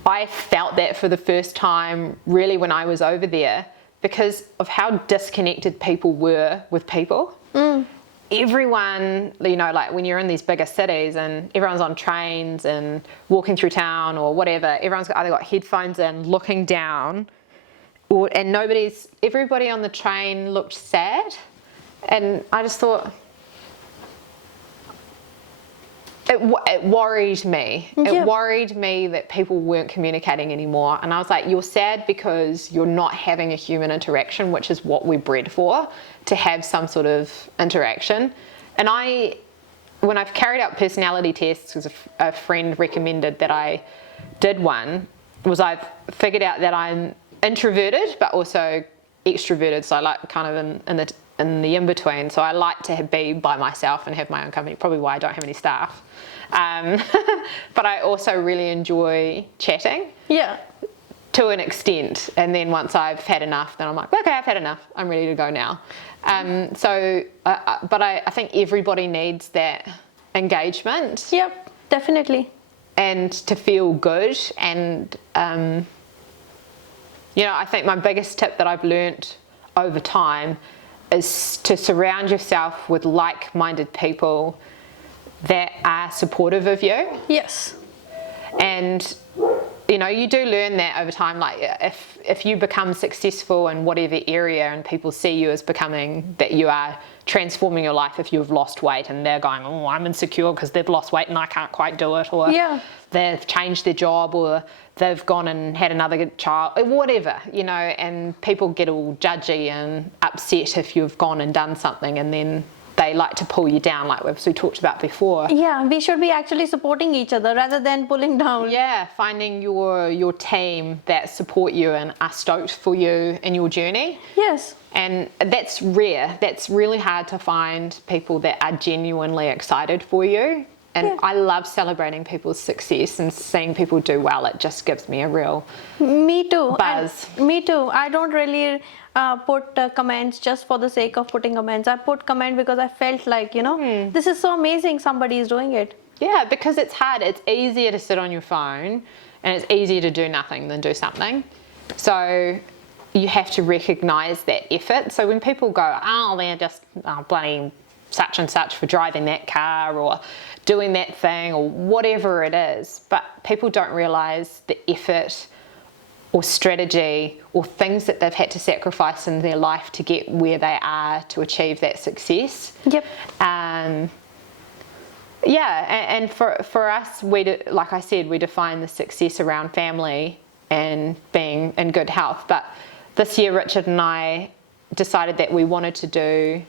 I felt that for the first time really when I was over there, because of how disconnected people were with people. Everyone, you know, like when you're in these bigger cities and everyone's on trains and walking through town or whatever, everyone's either got headphones in, looking down, and everybody on the train looked sad. And I just thought, it worried me. Yeah. It worried me that people weren't communicating anymore. And I was like, you're sad because you're not having a human interaction, which is what we're bred for, to have some sort of interaction. And when I've carried out personality tests, because a friend recommended that I did one, I've figured out that I'm introverted, but also extroverted. So I like kind of in the in-between. So I like to be by myself and have my own company, probably why I don't have any staff. But I also really enjoy chatting. Yeah. To an extent. And then once I've had enough, then I'm like, okay, I've had enough. I'm ready to go now. But I think everybody needs that engagement. Yep, definitely. And to feel good. And, you know, I think my biggest tip that I've learnt over time is to surround yourself with like-minded people that are supportive of you. Yes. And, you know, you do learn that over time. Like if you become successful in whatever area and people see you as becoming, that you are transforming your life, if you've lost weight and they're going, oh, I'm insecure because they've lost weight and I can't quite do it, or they've changed their job, or they've gone and had another child, whatever, you know, and people get all judgy and upset if you've gone and done something, and then they like to pull you down, like we talked about before. Yeah, we should be actually supporting each other rather than pulling down. Yeah, finding your team that support you and are stoked for you in your journey. Yes. And that's rare. That's really hard to find people that are genuinely excited for you. And I love celebrating people's success and seeing people do well. It just gives me a real Me too. buzz. And me too. I don't really put comments just for the sake of putting comments. I put comment because I felt like, you know, this is so amazing somebody is doing it. Yeah, because it's hard. It's easier to sit on your phone and it's easier to do nothing than do something. So you have to recognise that effort. So when people go, oh, they're just bloody such and such for driving that car or doing that thing or whatever it is, but people don't realise the effort or strategy or things that they've had to sacrifice in their life to get where they are to achieve that success. Yep. And for us, like I said, we define the success around family and being in good health. But this year, Richard and I decided that we wanted to do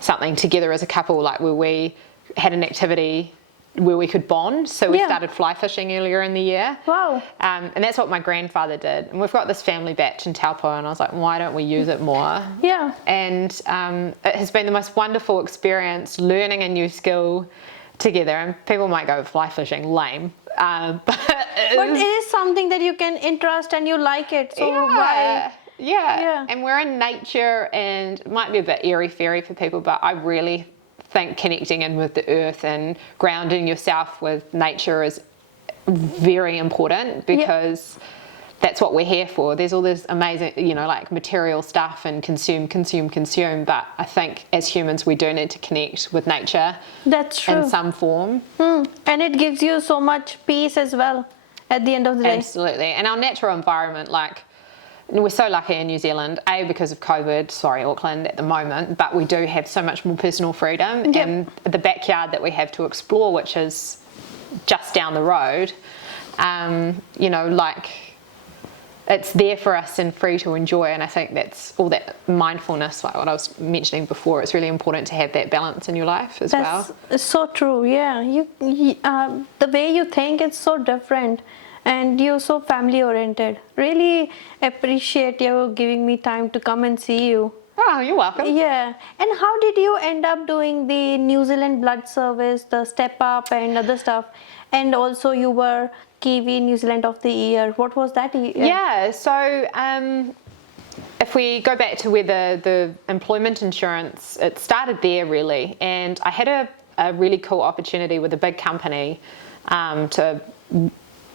something together as a couple, like where we had an activity where we could bond. So we started fly fishing earlier in the year. Wow. And that's what my grandfather did. And we've got this family batch in Taupo, and I was like, why don't we use it more? Yeah. And it has been the most wonderful experience learning a new skill together. And people might go, fly fishing, lame. But it is something that you can interest and you like it. So why? Yeah. And we're in nature, and it might be a bit airy-fairy for people, but I really think connecting in with the earth and grounding yourself with nature is very important, because that's what we're here for. There's all this amazing, you know, like material stuff and consume, but I think as humans we do need to connect with nature. That's true. In some form. And it gives you so much peace as well at the end of the day. Absolutely. And our natural environment, like, we're so lucky in New Zealand, because of COVID, sorry Auckland at the moment, but we do have so much more personal freedom. Yep. And the backyard that we have to explore, which is just down the road, you know, like, it's there for us and free to enjoy. And I think that's all that mindfulness, like what I was mentioning before, it's really important to have that balance in your life as well. That's so true. Yeah, you the way you think is so different, and you're so family oriented. Really appreciate you giving me time to come and see you. Oh, you're welcome. Yeah. And how did you end up doing the New Zealand blood service, the step up and other stuff? And also you were Kiwi New Zealand of the Year. What was that? Yeah, so if we go back to where the employment insurance, it started there really. And I had a really cool opportunity with a big company to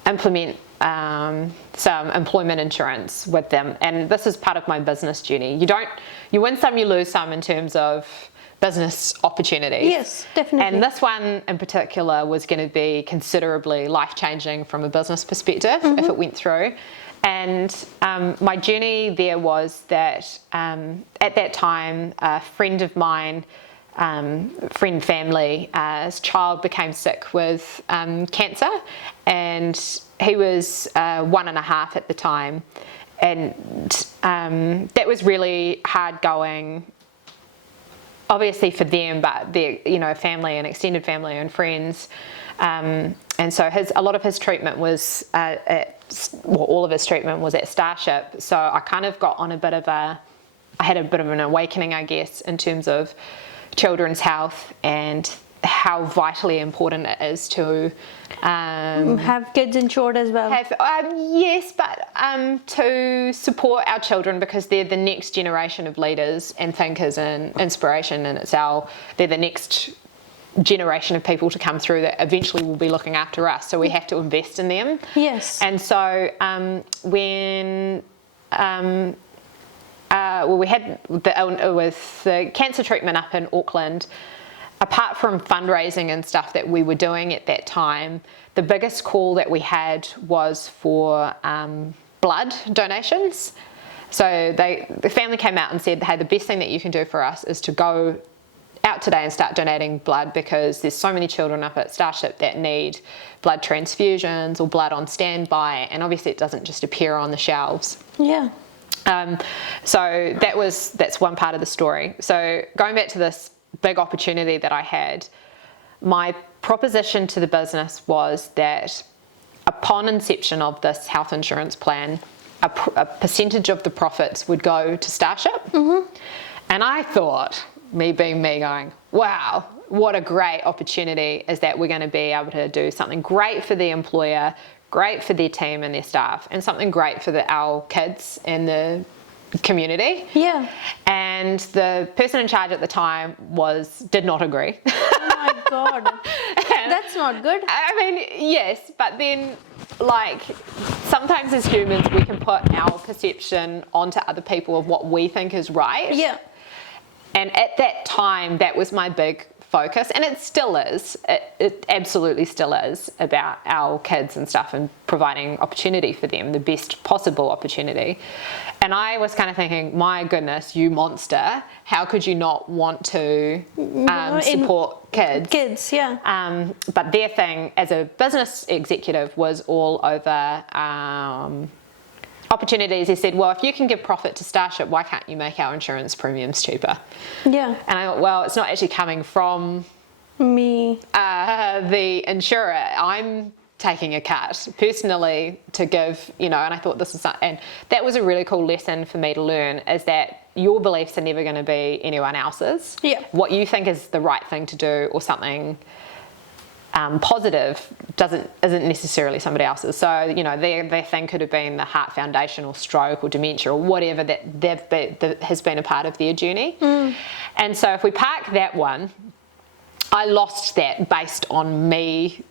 implement some employment insurance with them. And this is part of my business journey. You win some, you lose some in terms of business opportunities. Yes, definitely. And this one in particular was going to be considerably life-changing from a business perspective if it went through. And my journey there was that at that time, a friend of mine, family's child became sick with cancer, and he was 1.5 at the time. And that was really hard going, obviously for them, but their, you know, family and extended family and friends. And so a lot of his treatment was all of his treatment was at Starship. So I kind of got on I had a bit of an awakening, I guess, in terms of children's health and how vitally important it is to have kids insured as well. Yes, but to support our children, because they're the next generation of leaders and thinkers and inspiration, and they're the next generation of people to come through that eventually will be looking after us. So we have to invest in them. Yes. And so when we had with the cancer treatment up in Auckland, apart from fundraising and stuff that we were doing at that time, the biggest call that we had was for blood donations. So the family came out and said, hey, the best thing that you can do for us is to go out today and start donating blood, because there's so many children up at Starship that need blood transfusions or blood on standby, and obviously it doesn't just appear on the shelves. Yeah. So that's one part of the story. So going back to this big opportunity that I had, my proposition to the business was that upon inception of this health insurance plan, a percentage of the profits would go to Starship. And I thought, me being me, going, wow, what a great opportunity is that we're going to be able to do something great for the employer, great for their team and their staff, and something great for our kids and the community. Yeah. And the person in charge at the time did not agree. Oh my God. That's not good. I mean, yes, but then, like, sometimes as humans we can put our perception onto other people of what we think is right. Yeah. And at that time, that was my big focus, and it still is. It absolutely still is about our kids and stuff, and providing opportunity for them, the best possible opportunity. And I was kind of thinking, my goodness, you monster, how could you not want to support kids? Kids, yeah. But their thing as a business executive was all over opportunities. He said, well, if you can give profit to Starship, why can't you make our insurance premiums cheaper? Yeah. And I thought, well, it's not actually coming from me, the insurer. I'm taking a cut personally to give, and I thought and that was a really cool lesson for me to learn, is that your beliefs are never going to be anyone else's. Yeah. What you think is the right thing to do, or something positive, isn't necessarily somebody else's. So their thing could have been the heart foundation or stroke or dementia or whatever that has been a part of their journey. And so if we park that one, I lost that based on me,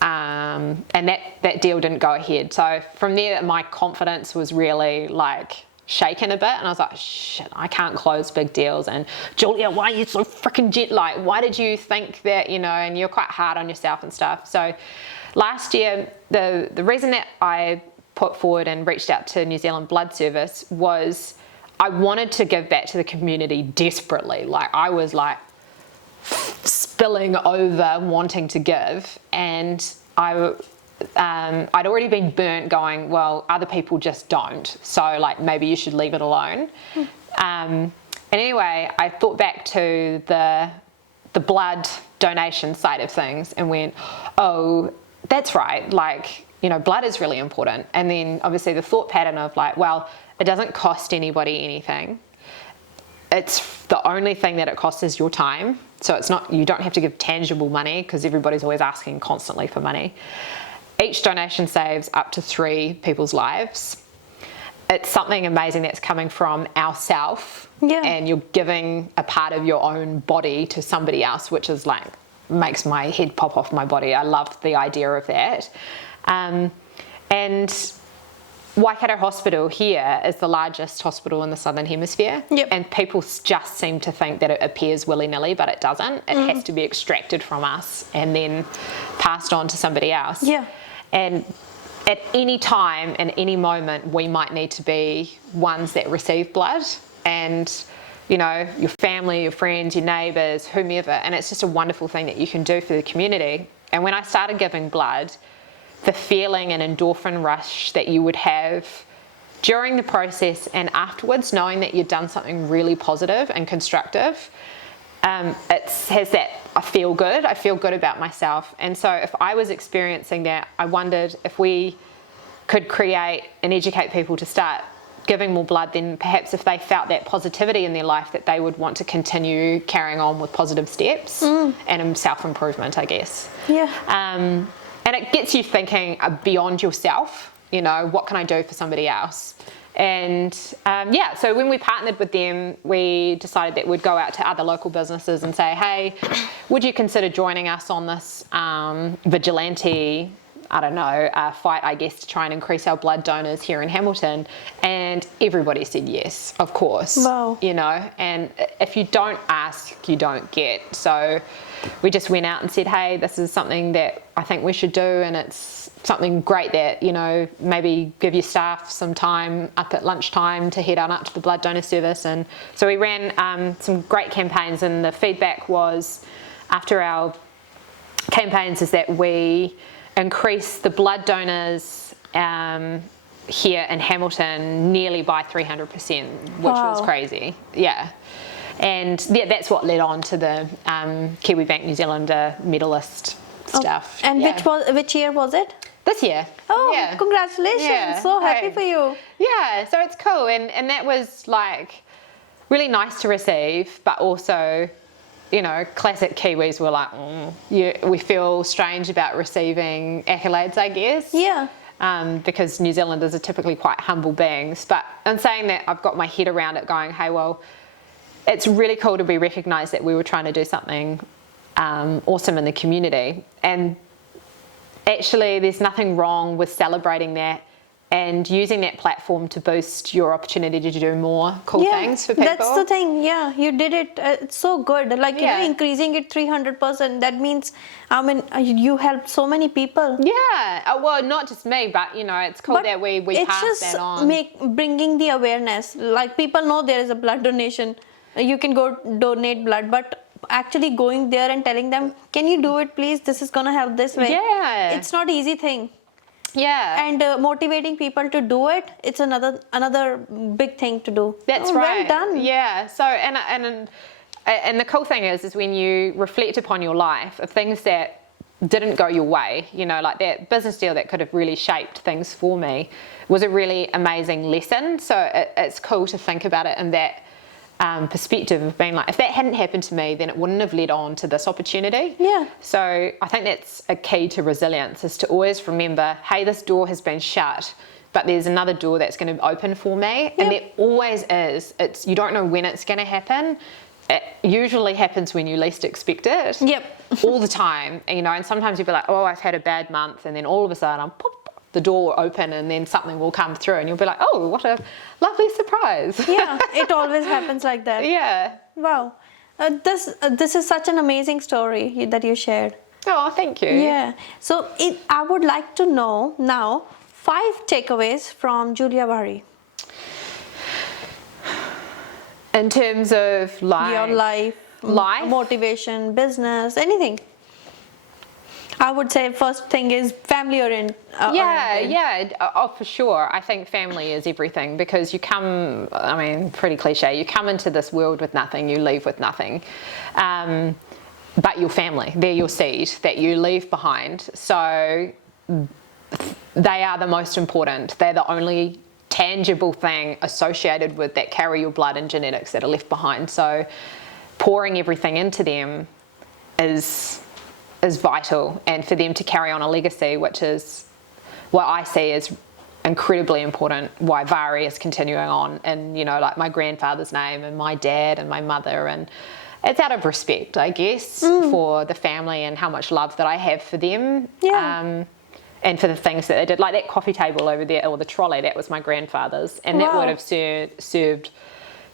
and that deal didn't go ahead. So from there, my confidence was really shaken a bit, and I was like, shit, I can't close big deals. And Julia, why are you so freaking why did you think that, and you're quite hard on yourself and stuff. So last year, the reason that I put forward and reached out to New Zealand Blood Service was I wanted to give back to the community desperately. Like I was like spilling over wanting to give, and I'd already been burnt going, well, other people just don't, so like maybe you should leave it alone. And anyway, I thought back to the blood donation side of things and went, oh, that's right, like, you know, blood is really important. And then obviously the thought pattern of like, well, it doesn't cost anybody anything. It's the only thing that it costs is your time. So it's not, you don't have to give tangible money because everybody's always asking constantly for money. Each donation saves up to 3 people's lives. It's something amazing that's coming from ourself, and you're giving a part of your own body to somebody else, which is like, makes my head pop off my body. I love the idea of that. And Waikato Hospital here is the largest hospital in the Southern Hemisphere. And people just seem to think that it appears willy-nilly, but it doesn't. It has to be extracted from us and then passed on to somebody else. And at any time, in any moment, we might need to be ones that receive blood, and you know, your family, your friends, your neighbours, whomever, and it's just a wonderful thing that you can do for the community. And when I started giving blood, the feeling and endorphin rush that you would have during the process and afterwards, knowing that you'd done something really positive and constructive, it has that I feel good about myself. And so if I was experiencing that, I wondered if we could create and educate people to start giving more blood, then perhaps if they felt that positivity in their life, that they would want to continue carrying on with positive steps and self-improvement, I guess. And it gets you thinking beyond yourself, you know, what can I do for somebody else? And so when we partnered with them, we decided that we'd go out to other local businesses and say, hey, would you consider joining us on this vigilante, fight, I guess, to try and increase our blood donors here in Hamilton? And everybody said yes, of course. Wow. You know, and if you don't ask, you don't get. So we just went out and said, hey, this is something that I think we should do, and it's something great that, you know, maybe give your staff some time up at lunchtime to head on up to the blood donor service. And so we ran some great campaigns, and the feedback was after our campaigns is that we increased the blood donors here in Hamilton nearly by 300%, which was crazy. And that's what led on to the Kiwibank New Zealander medalist stuff. And which year was it? This year. Oh, congratulations. So happy for you. Yeah, so it's cool. And that was like really nice to receive, but also, you know, classic Kiwis were like, we feel strange about receiving accolades, I guess. Because New Zealanders are typically quite humble beings. But in saying that, I've got my head around it going, hey, well, it's really cool to be recognised that we were trying to do something awesome in the community. And actually, there's nothing wrong with celebrating that and using that platform to boost your opportunity to do more cool things for people. That's the thing. You did it. It's so good. Like, you know, increasing it 300%. That means, I mean, you helped so many people. Well, not just me, but, you know, it's cool that we pass that on. It's just bringing the awareness. Like, people know there is a blood donation. You can go donate blood, but actually going there and telling them, can you do it, please? This is going to help this way. It's not easy thing. And motivating people to do it, it's another big thing to do. That's right. Well done. So and the cool thing is when you reflect upon your life of things that didn't go your way, you know, like that business deal that could have really shaped things for me was a really amazing lesson. So it's cool to think about it in that perspective of being like, if that hadn't happened to me, then it wouldn't have led on to this opportunity. So I think that's a key to resilience, is to always remember, hey, this door has been shut, but there's another door that's going to open for me. And there always is. You don't know when it's going to happen. It usually happens when you least expect it. All the time, you know, and sometimes you'll be like, oh, I've had a bad month, and then all of a sudden the door will open and then something will come through and you'll be like, oh, what a lovely surprise. It always happens like that. Wow. This is such an amazing story that you shared. Oh, thank you. So I would like to know now, 5 takeaways from Julia Vahry. In terms of Your life, motivation, business, anything. I would say first thing is family oriented. Oh, for sure. I think family is everything, because you come, I mean, pretty cliche, you come into this world with nothing, you leave with nothing. But your family, they're your seed that you leave behind. So they are the most important. They're the only tangible thing associated with that carry your blood and genetics that are left behind. So pouring everything into them is vital, and for them to carry on a legacy, which is what I see as incredibly important, why Vahry is continuing on, and like my grandfather's name and my dad and my mother, and it's out of respect, I guess, for the family and how much love that I have for them. And for the things that they did, like that coffee table over there, or the trolley, that was my grandfather's, and that would have served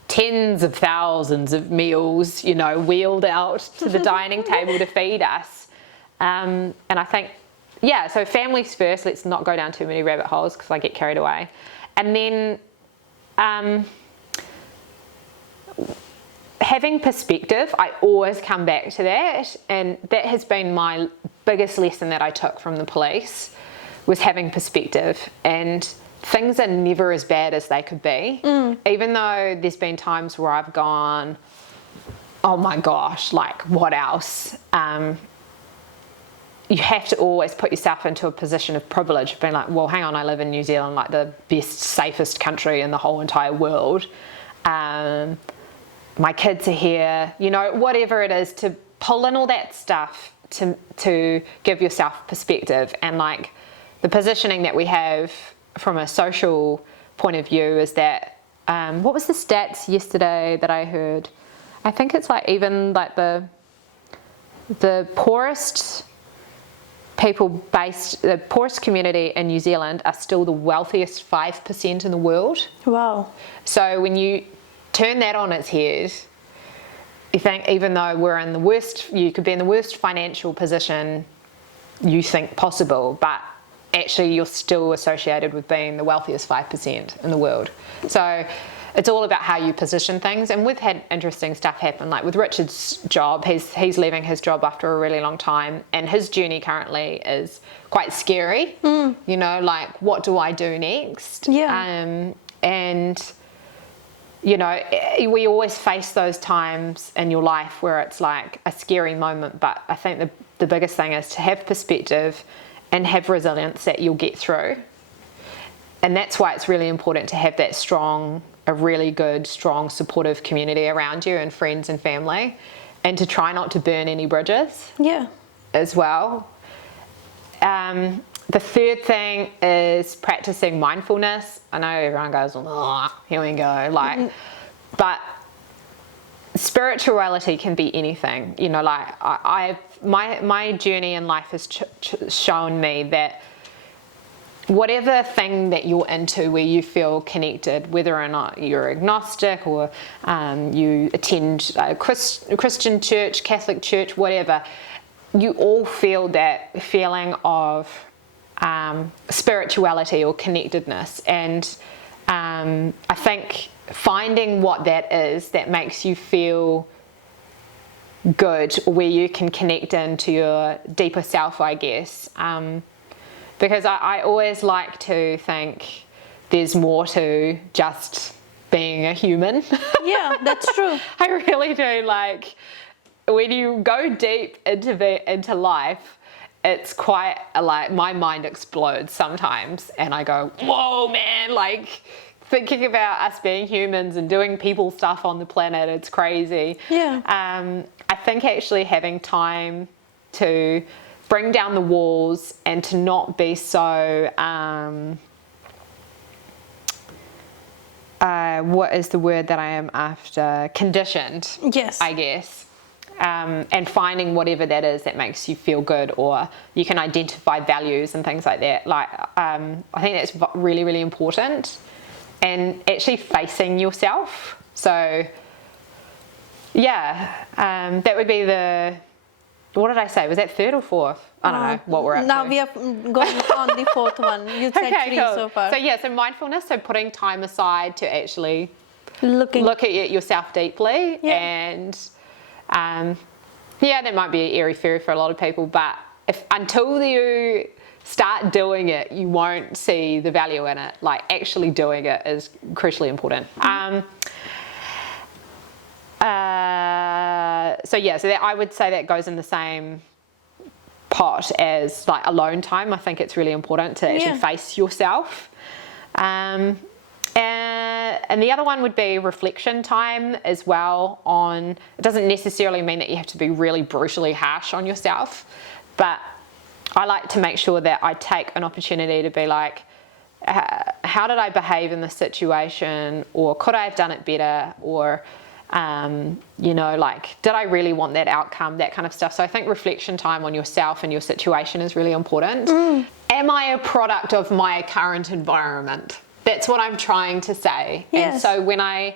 tens of thousands of meals, wheeled out to the dining table to feed us. And I think, so families first. Let's not go down too many rabbit holes, because I get carried away. And then having perspective, I always come back to that, and that has been my biggest lesson that I took from the police, was having perspective. And things are never as bad as they could be, even though there's been times where I've gone, oh my gosh, like what else? You have to always put yourself into a position of privilege, being like, well, hang on, I live in New Zealand, like the best, safest country in the whole entire world. My kids are here, whatever it is, to pull in all that stuff to give yourself perspective. And like the positioning that we have from a social point of view is that, what was the stats yesterday that I heard? I think it's like even like the poorest the poorest community in New Zealand are still the wealthiest 5% in the world. Wow. So when you turn that on its head, you think, even though we're in the worst, you could be in the worst financial position you think possible, but actually you're still associated with being the wealthiest 5% in the world. So it's all about how you position things. And we've had interesting stuff happen, like with Richard's job. He's leaving his job after a really long time, and his journey currently is quite scary. Like, what do I do next? And we always face those times in your life where it's like a scary moment, but I think the biggest thing is to have perspective and have resilience that you'll get through. And that's why it's really important to have that a really good, strong, supportive community around you, and friends and family, and to try not to burn any bridges as well. The third thing is practicing mindfulness. I know everyone goes, oh, here we go, but spirituality can be anything. Like my journey in life has shown me that whatever thing that you're into where you feel connected, whether or not you're agnostic or you attend a Christian church, Catholic church, whatever, you all feel that feeling of spirituality or connectedness. And I think finding what that is that makes you feel good, or where you can connect into your deeper self, I guess. Because I always like to think there's more to just being a human. Yeah, that's true. I really do. Like, when you go deep into life, it's quite like my mind explodes sometimes, and I go, whoa, man, like thinking about us being humans and doing people stuff on the planet, it's crazy. I think actually having time to bring down the walls and to not be so what is the word that I am after? Conditioned. Yes. I guess. And finding whatever that is that makes you feel good, or you can identify values and things like that. Like, I think that's really, really important. And actually facing yourself. So, that would be the what did I say? Was that third or fourth? I don't know what we're up now to. we are going on the fourth one. You said Okay, three cool. so far. So mindfulness, so putting time aside to actually Look at yourself deeply. Yeah. And that might be airy-fairy for a lot of people, but until you start doing it, you won't see the value in it. Like, actually doing it is crucially important. So that, I would say that goes in the same pot as like alone time. I think it's really important to actually face yourself. And the other one would be reflection time as well. It doesn't necessarily mean that you have to be really brutally harsh on yourself, but I like to make sure that I take an opportunity to be like, how did I behave in this situation? Or could I have done it better? Or, like, did I really want that outcome? That kind of stuff. So I think reflection time on yourself and your situation is really important. Am I a product of my current environment? That's what I'm trying to say. Yes. And so when I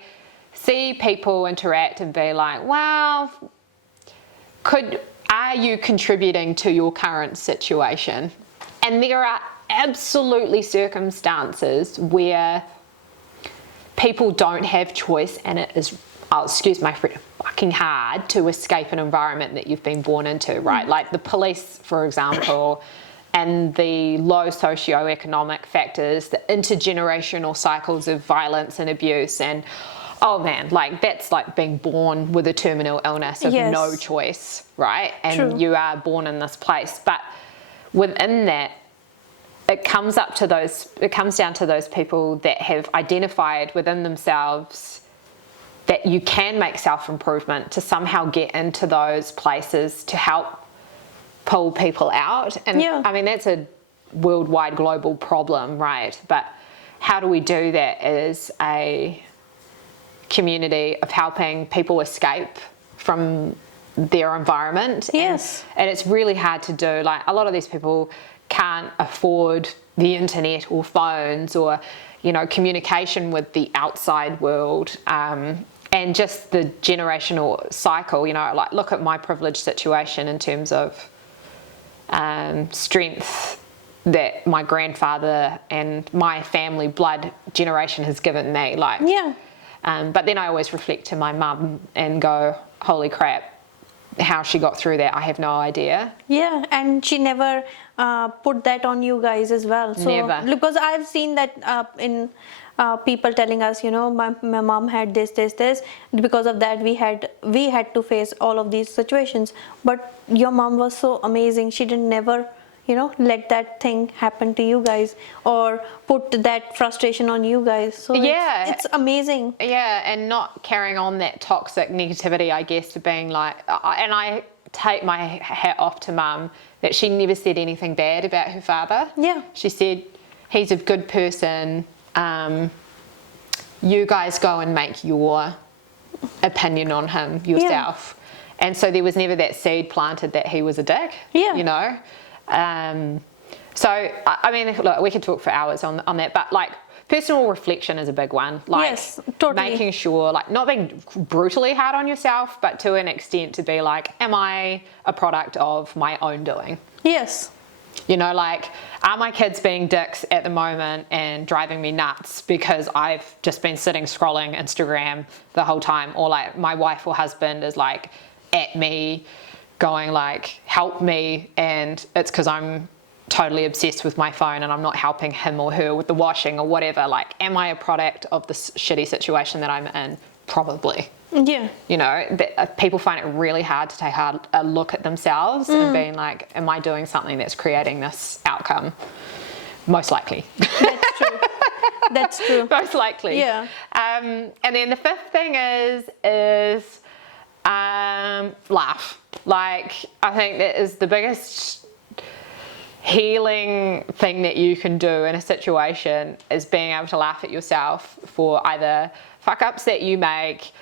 see people interact and be like, well, are you contributing to your current situation? And there are absolutely circumstances where people don't have choice, and it is, excuse my friend, fucking hard to escape an environment that you've been born into, right? Like the police, for example, and the low socioeconomic factors, the intergenerational cycles of violence and abuse, and oh man, like that's like being born with a terminal illness of no choice, right? And you are born in this place. But within that, it comes down to those people that have identified within themselves that you can make self-improvement to somehow get into those places to help pull people out. And I mean, that's a worldwide global problem, right? But how do we do that as a community of helping people escape from their environment? Yes. And it's really hard to do. Like, a lot of these people can't afford the internet or phones or, communication with the outside world. And just the generational cycle, like look at my privileged situation in terms of strength that my grandfather and my family blood generation has given me. But then I always reflect to my mum and go, holy crap, how she got through that, I have no idea. Yeah, and she never put that on you guys as well. So, never. Because I've seen that in people telling us, my mom had this. Because of that, we had to face all of these situations. But your mom was so amazing. She didn't never, let that thing happen to you guys or put that frustration on you guys. So it's amazing. Yeah, and not carrying on that toxic negativity, I guess, to being like, and I take my hat off to mum that she never said anything bad about her father. Yeah. She said, he's a good person. You guys go and make your opinion on him yourself. Yeah. And so there was never that seed planted that he was a dick. Yeah. So, I mean, look, we could talk for hours on that, but like personal reflection is a big one. Like, yes, totally. Making sure, like, not being brutally hard on yourself, but to an extent to be like, am I a product of my own doing? Yes. Like, are my kids being dicks at the moment and driving me nuts because I've just been sitting scrolling Instagram the whole time? Or like my wife or husband is like at me going like, help me, and it's because I'm totally obsessed with my phone and I'm not helping him or her with the washing or whatever. Like, am I a product of this shitty situation that I'm in? Probably. Yeah. People find it really hard to take a look at themselves and being like, am I doing something that's creating this outcome? Most likely. That's true. That's true. Most likely. Yeah. And then the fifth thing is laugh. Like, I think that is the biggest healing thing that you can do in a situation, is being able to laugh at yourself for either fuck ups that you make,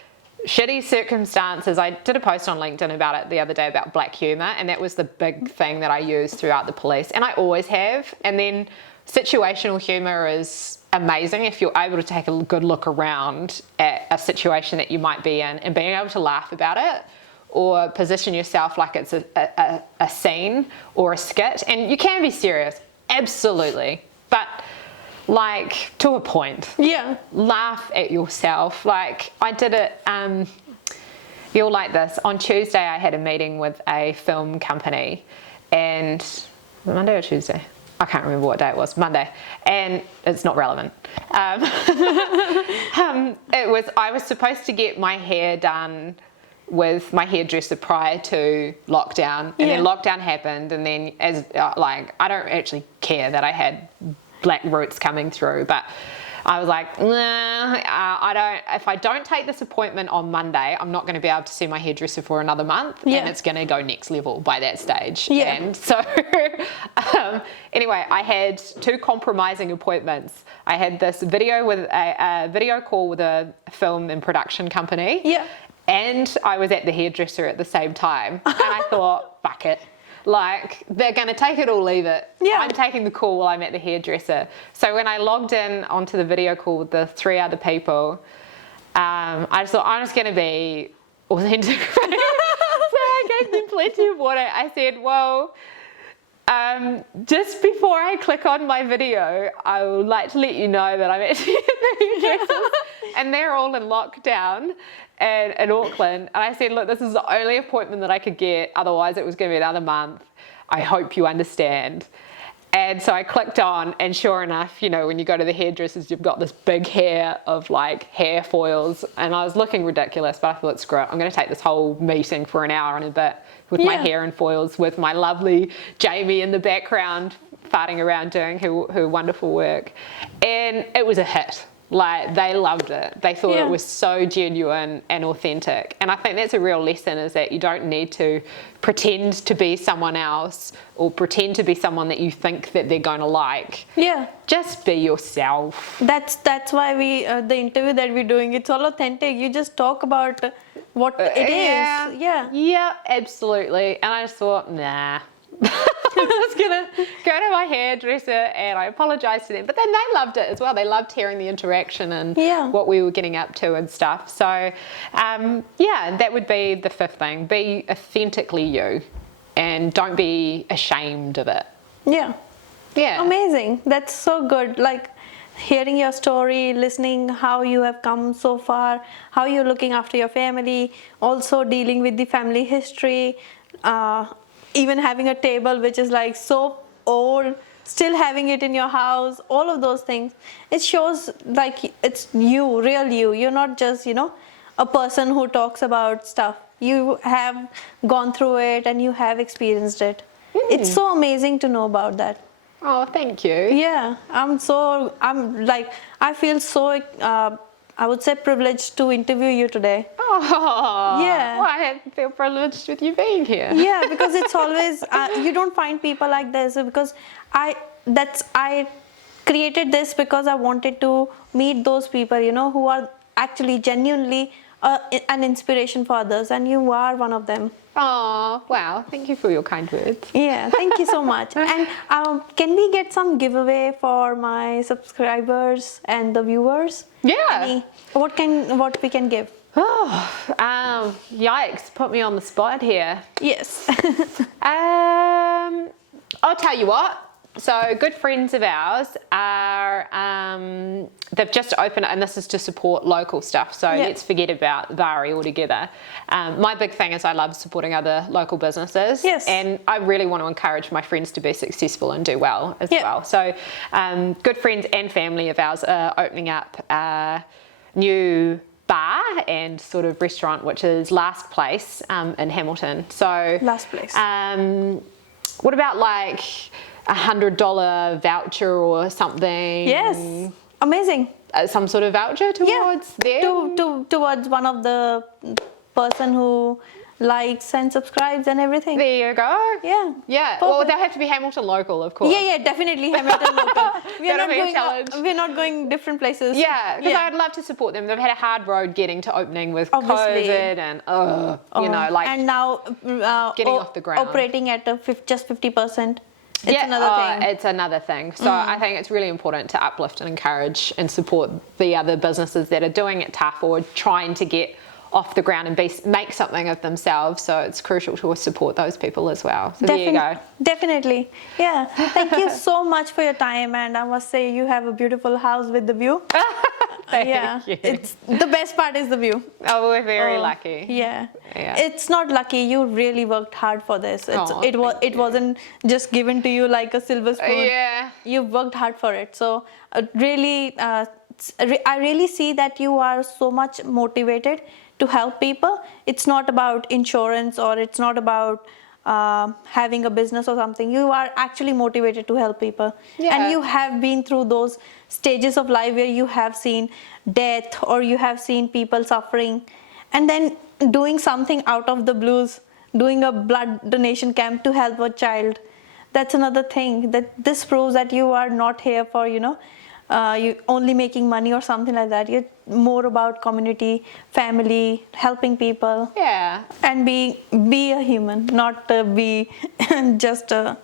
shitty circumstances. I did a post on LinkedIn about it the other day about black humor, and that was the big thing that I used throughout the police, and I always have. And then situational humor is amazing if you're able to take a good look around at a situation that you might be in and being able to laugh about it, or position yourself like it's a scene or a skit. And you can be serious, absolutely, but like to a point. Yeah. Laugh at yourself. Like I did it, you'll like this. On Tuesday I had a meeting with a film company, and Monday or Tuesday? I can't remember what day it was, Monday, and it's not relevant. I was supposed to get my hair done with my hairdresser prior to lockdown, and then lockdown happened, and then I don't actually care that I had black roots coming through, but I was like, nah, if I don't take this appointment on Monday, I'm not going to be able to see my hairdresser for another month, and it's going to go next level by that stage. Yeah. And so anyway, I had 2 compromising appointments. I had this video with a video call with a film and production company. Yeah. And I was at the hairdresser at the same time. And I thought, fuck it. Like, they're going to take it or leave it. Yeah. I'm taking the call while I'm at the hairdresser. So when I logged in onto the video call with the 3 other people, I just thought, I'm just going to be authentic. So I gave them plenty of water. I said, well, just before I click on my video, I would like to let you know that I'm actually at the hairdresser. And they're all in lockdown in Auckland, and I said, look, this is the only appointment that I could get, otherwise it was going to be another month. I hope you understand. And so I clicked on, and sure enough, you know, when you go to the hairdressers, you've got this big hair of like hair foils, and I was looking ridiculous, but I thought, screw it, I'm going to take this whole meeting for an hour and a bit with my hair in foils, with my lovely Jamie in the background farting around doing her wonderful work. And it was a hit. Like, they loved it. They thought it was so genuine and authentic. And I think that's a real lesson, is that you don't need to pretend to be someone else or pretend to be someone that you think that they're going to like. Yeah. Just be yourself. That's why the interview that we're doing, it's all authentic. You just talk about what it is. Yeah. Yeah, absolutely. And I just thought, nah. I was gonna go to my hairdresser, and I apologized to them, but then they loved it as well. They loved hearing the interaction and what we were getting up to and stuff. So that would be the 5th thing. Be authentically you, and don't be ashamed of it. Yeah Amazing. That's so good. Like, hearing your story, listening how you have come so far, how you're looking after your family, also dealing with the family history, even having a table which is like so old, still having it in your house, all of those things. It shows like it's you, real you. You're not just, a person who talks about stuff. You have gone through it and you have experienced it. It's so amazing to know about that. Oh, thank you. Yeah, I feel so, I would say, privileged to interview you today. Oh, yeah. Well, I feel privileged with you being here. Yeah, because it's always, you don't find people like this, because I created this because I wanted to meet those people, who are actually genuinely an inspiration for others, and you are one of them. Oh, wow. Thank you for your kind words. Yeah, thank you so much. And can we get some giveaway for my subscribers and the viewers? Yeah. What we can give? Oh, yikes. Put me on the spot here. Yes. I'll tell you what. So good friends of ours are, they've just opened, and this is to support local stuff. So let's forget about Vahry altogether. My big thing is I love supporting other local businesses. Yes. And I really want to encourage my friends to be successful and do well as well. So good friends and family of ours are opening up a new bar and sort of restaurant, which is Last Place in Hamilton. So Last Place. What about like $100 voucher or something? Yes, amazing. Some sort of voucher towards them? Towards one of the person who likes and subscribes and everything. There you go. Yeah. Yeah. Perfect. Well, they'll have to be Hamilton local, of course. Yeah, definitely Hamilton local. That'll be a challenge. We're not going different places. Yeah, because I'd love to support them. They've had a hard road getting to opening with COVID and and now getting off the ground, operating at just 50%. It's another thing. It's another thing. So I think it's really important to uplift and encourage and support the other businesses that are doing it tough or trying to get off the ground and make something of themselves. So it's crucial to support those people as well. So there you go. Definitely. Yeah. Thank you so much for your time. And I must say, you have a beautiful house with the view. Thank you. It's the best part is the view. Oh, we're very lucky. Yeah. Yeah. It's not lucky. You really worked hard for this. It wasn't just given to you like a silver spoon. Yeah. You worked hard for it. So really, I really see that you are so much motivated to help people. It's not about insurance, or it's not about having a business or something. You are actually motivated to help people. Yeah. And you have been through those stages of life where you have seen death, or you have seen people suffering, and then doing something out of the blues, doing a blood donation camp to help a child. That's another thing. That this proves that you are not here for, you only making money or something like that. You're more about community, family, helping people. Yeah. And be a human, not be just a,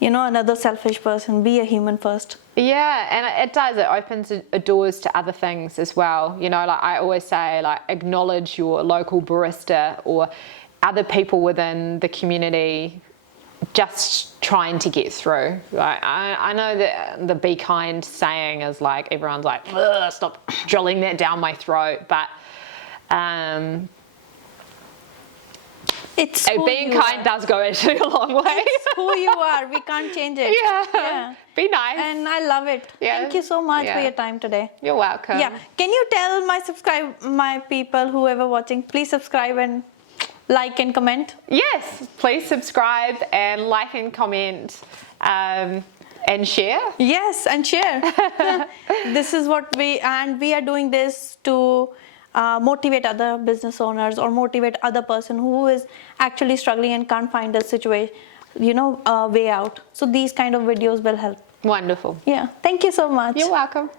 another selfish person. Be a human first. Yeah, and it does. It opens doors to other things as well. Like I always say, like, acknowledge your local barista or other people within the community just trying to get through. Like, I know that the be kind saying is like, everyone's like, stop drilling that down my throat. But being kind does go actually a long way. It's who you are. We can't change it. Yeah. Be nice. And I love it. Yeah. Thank you so much for your time today. You're welcome. Yeah. Can you tell my people, whoever watching, please subscribe and like and comment? Yes. Please subscribe and like and comment and share. Yes, and share. This is what we are doing this to motivate other business owners, or motivate other person who is actually struggling and can't find a situation, way out. So these kind of videos will help. Wonderful. Yeah. Thank you so much. You're welcome.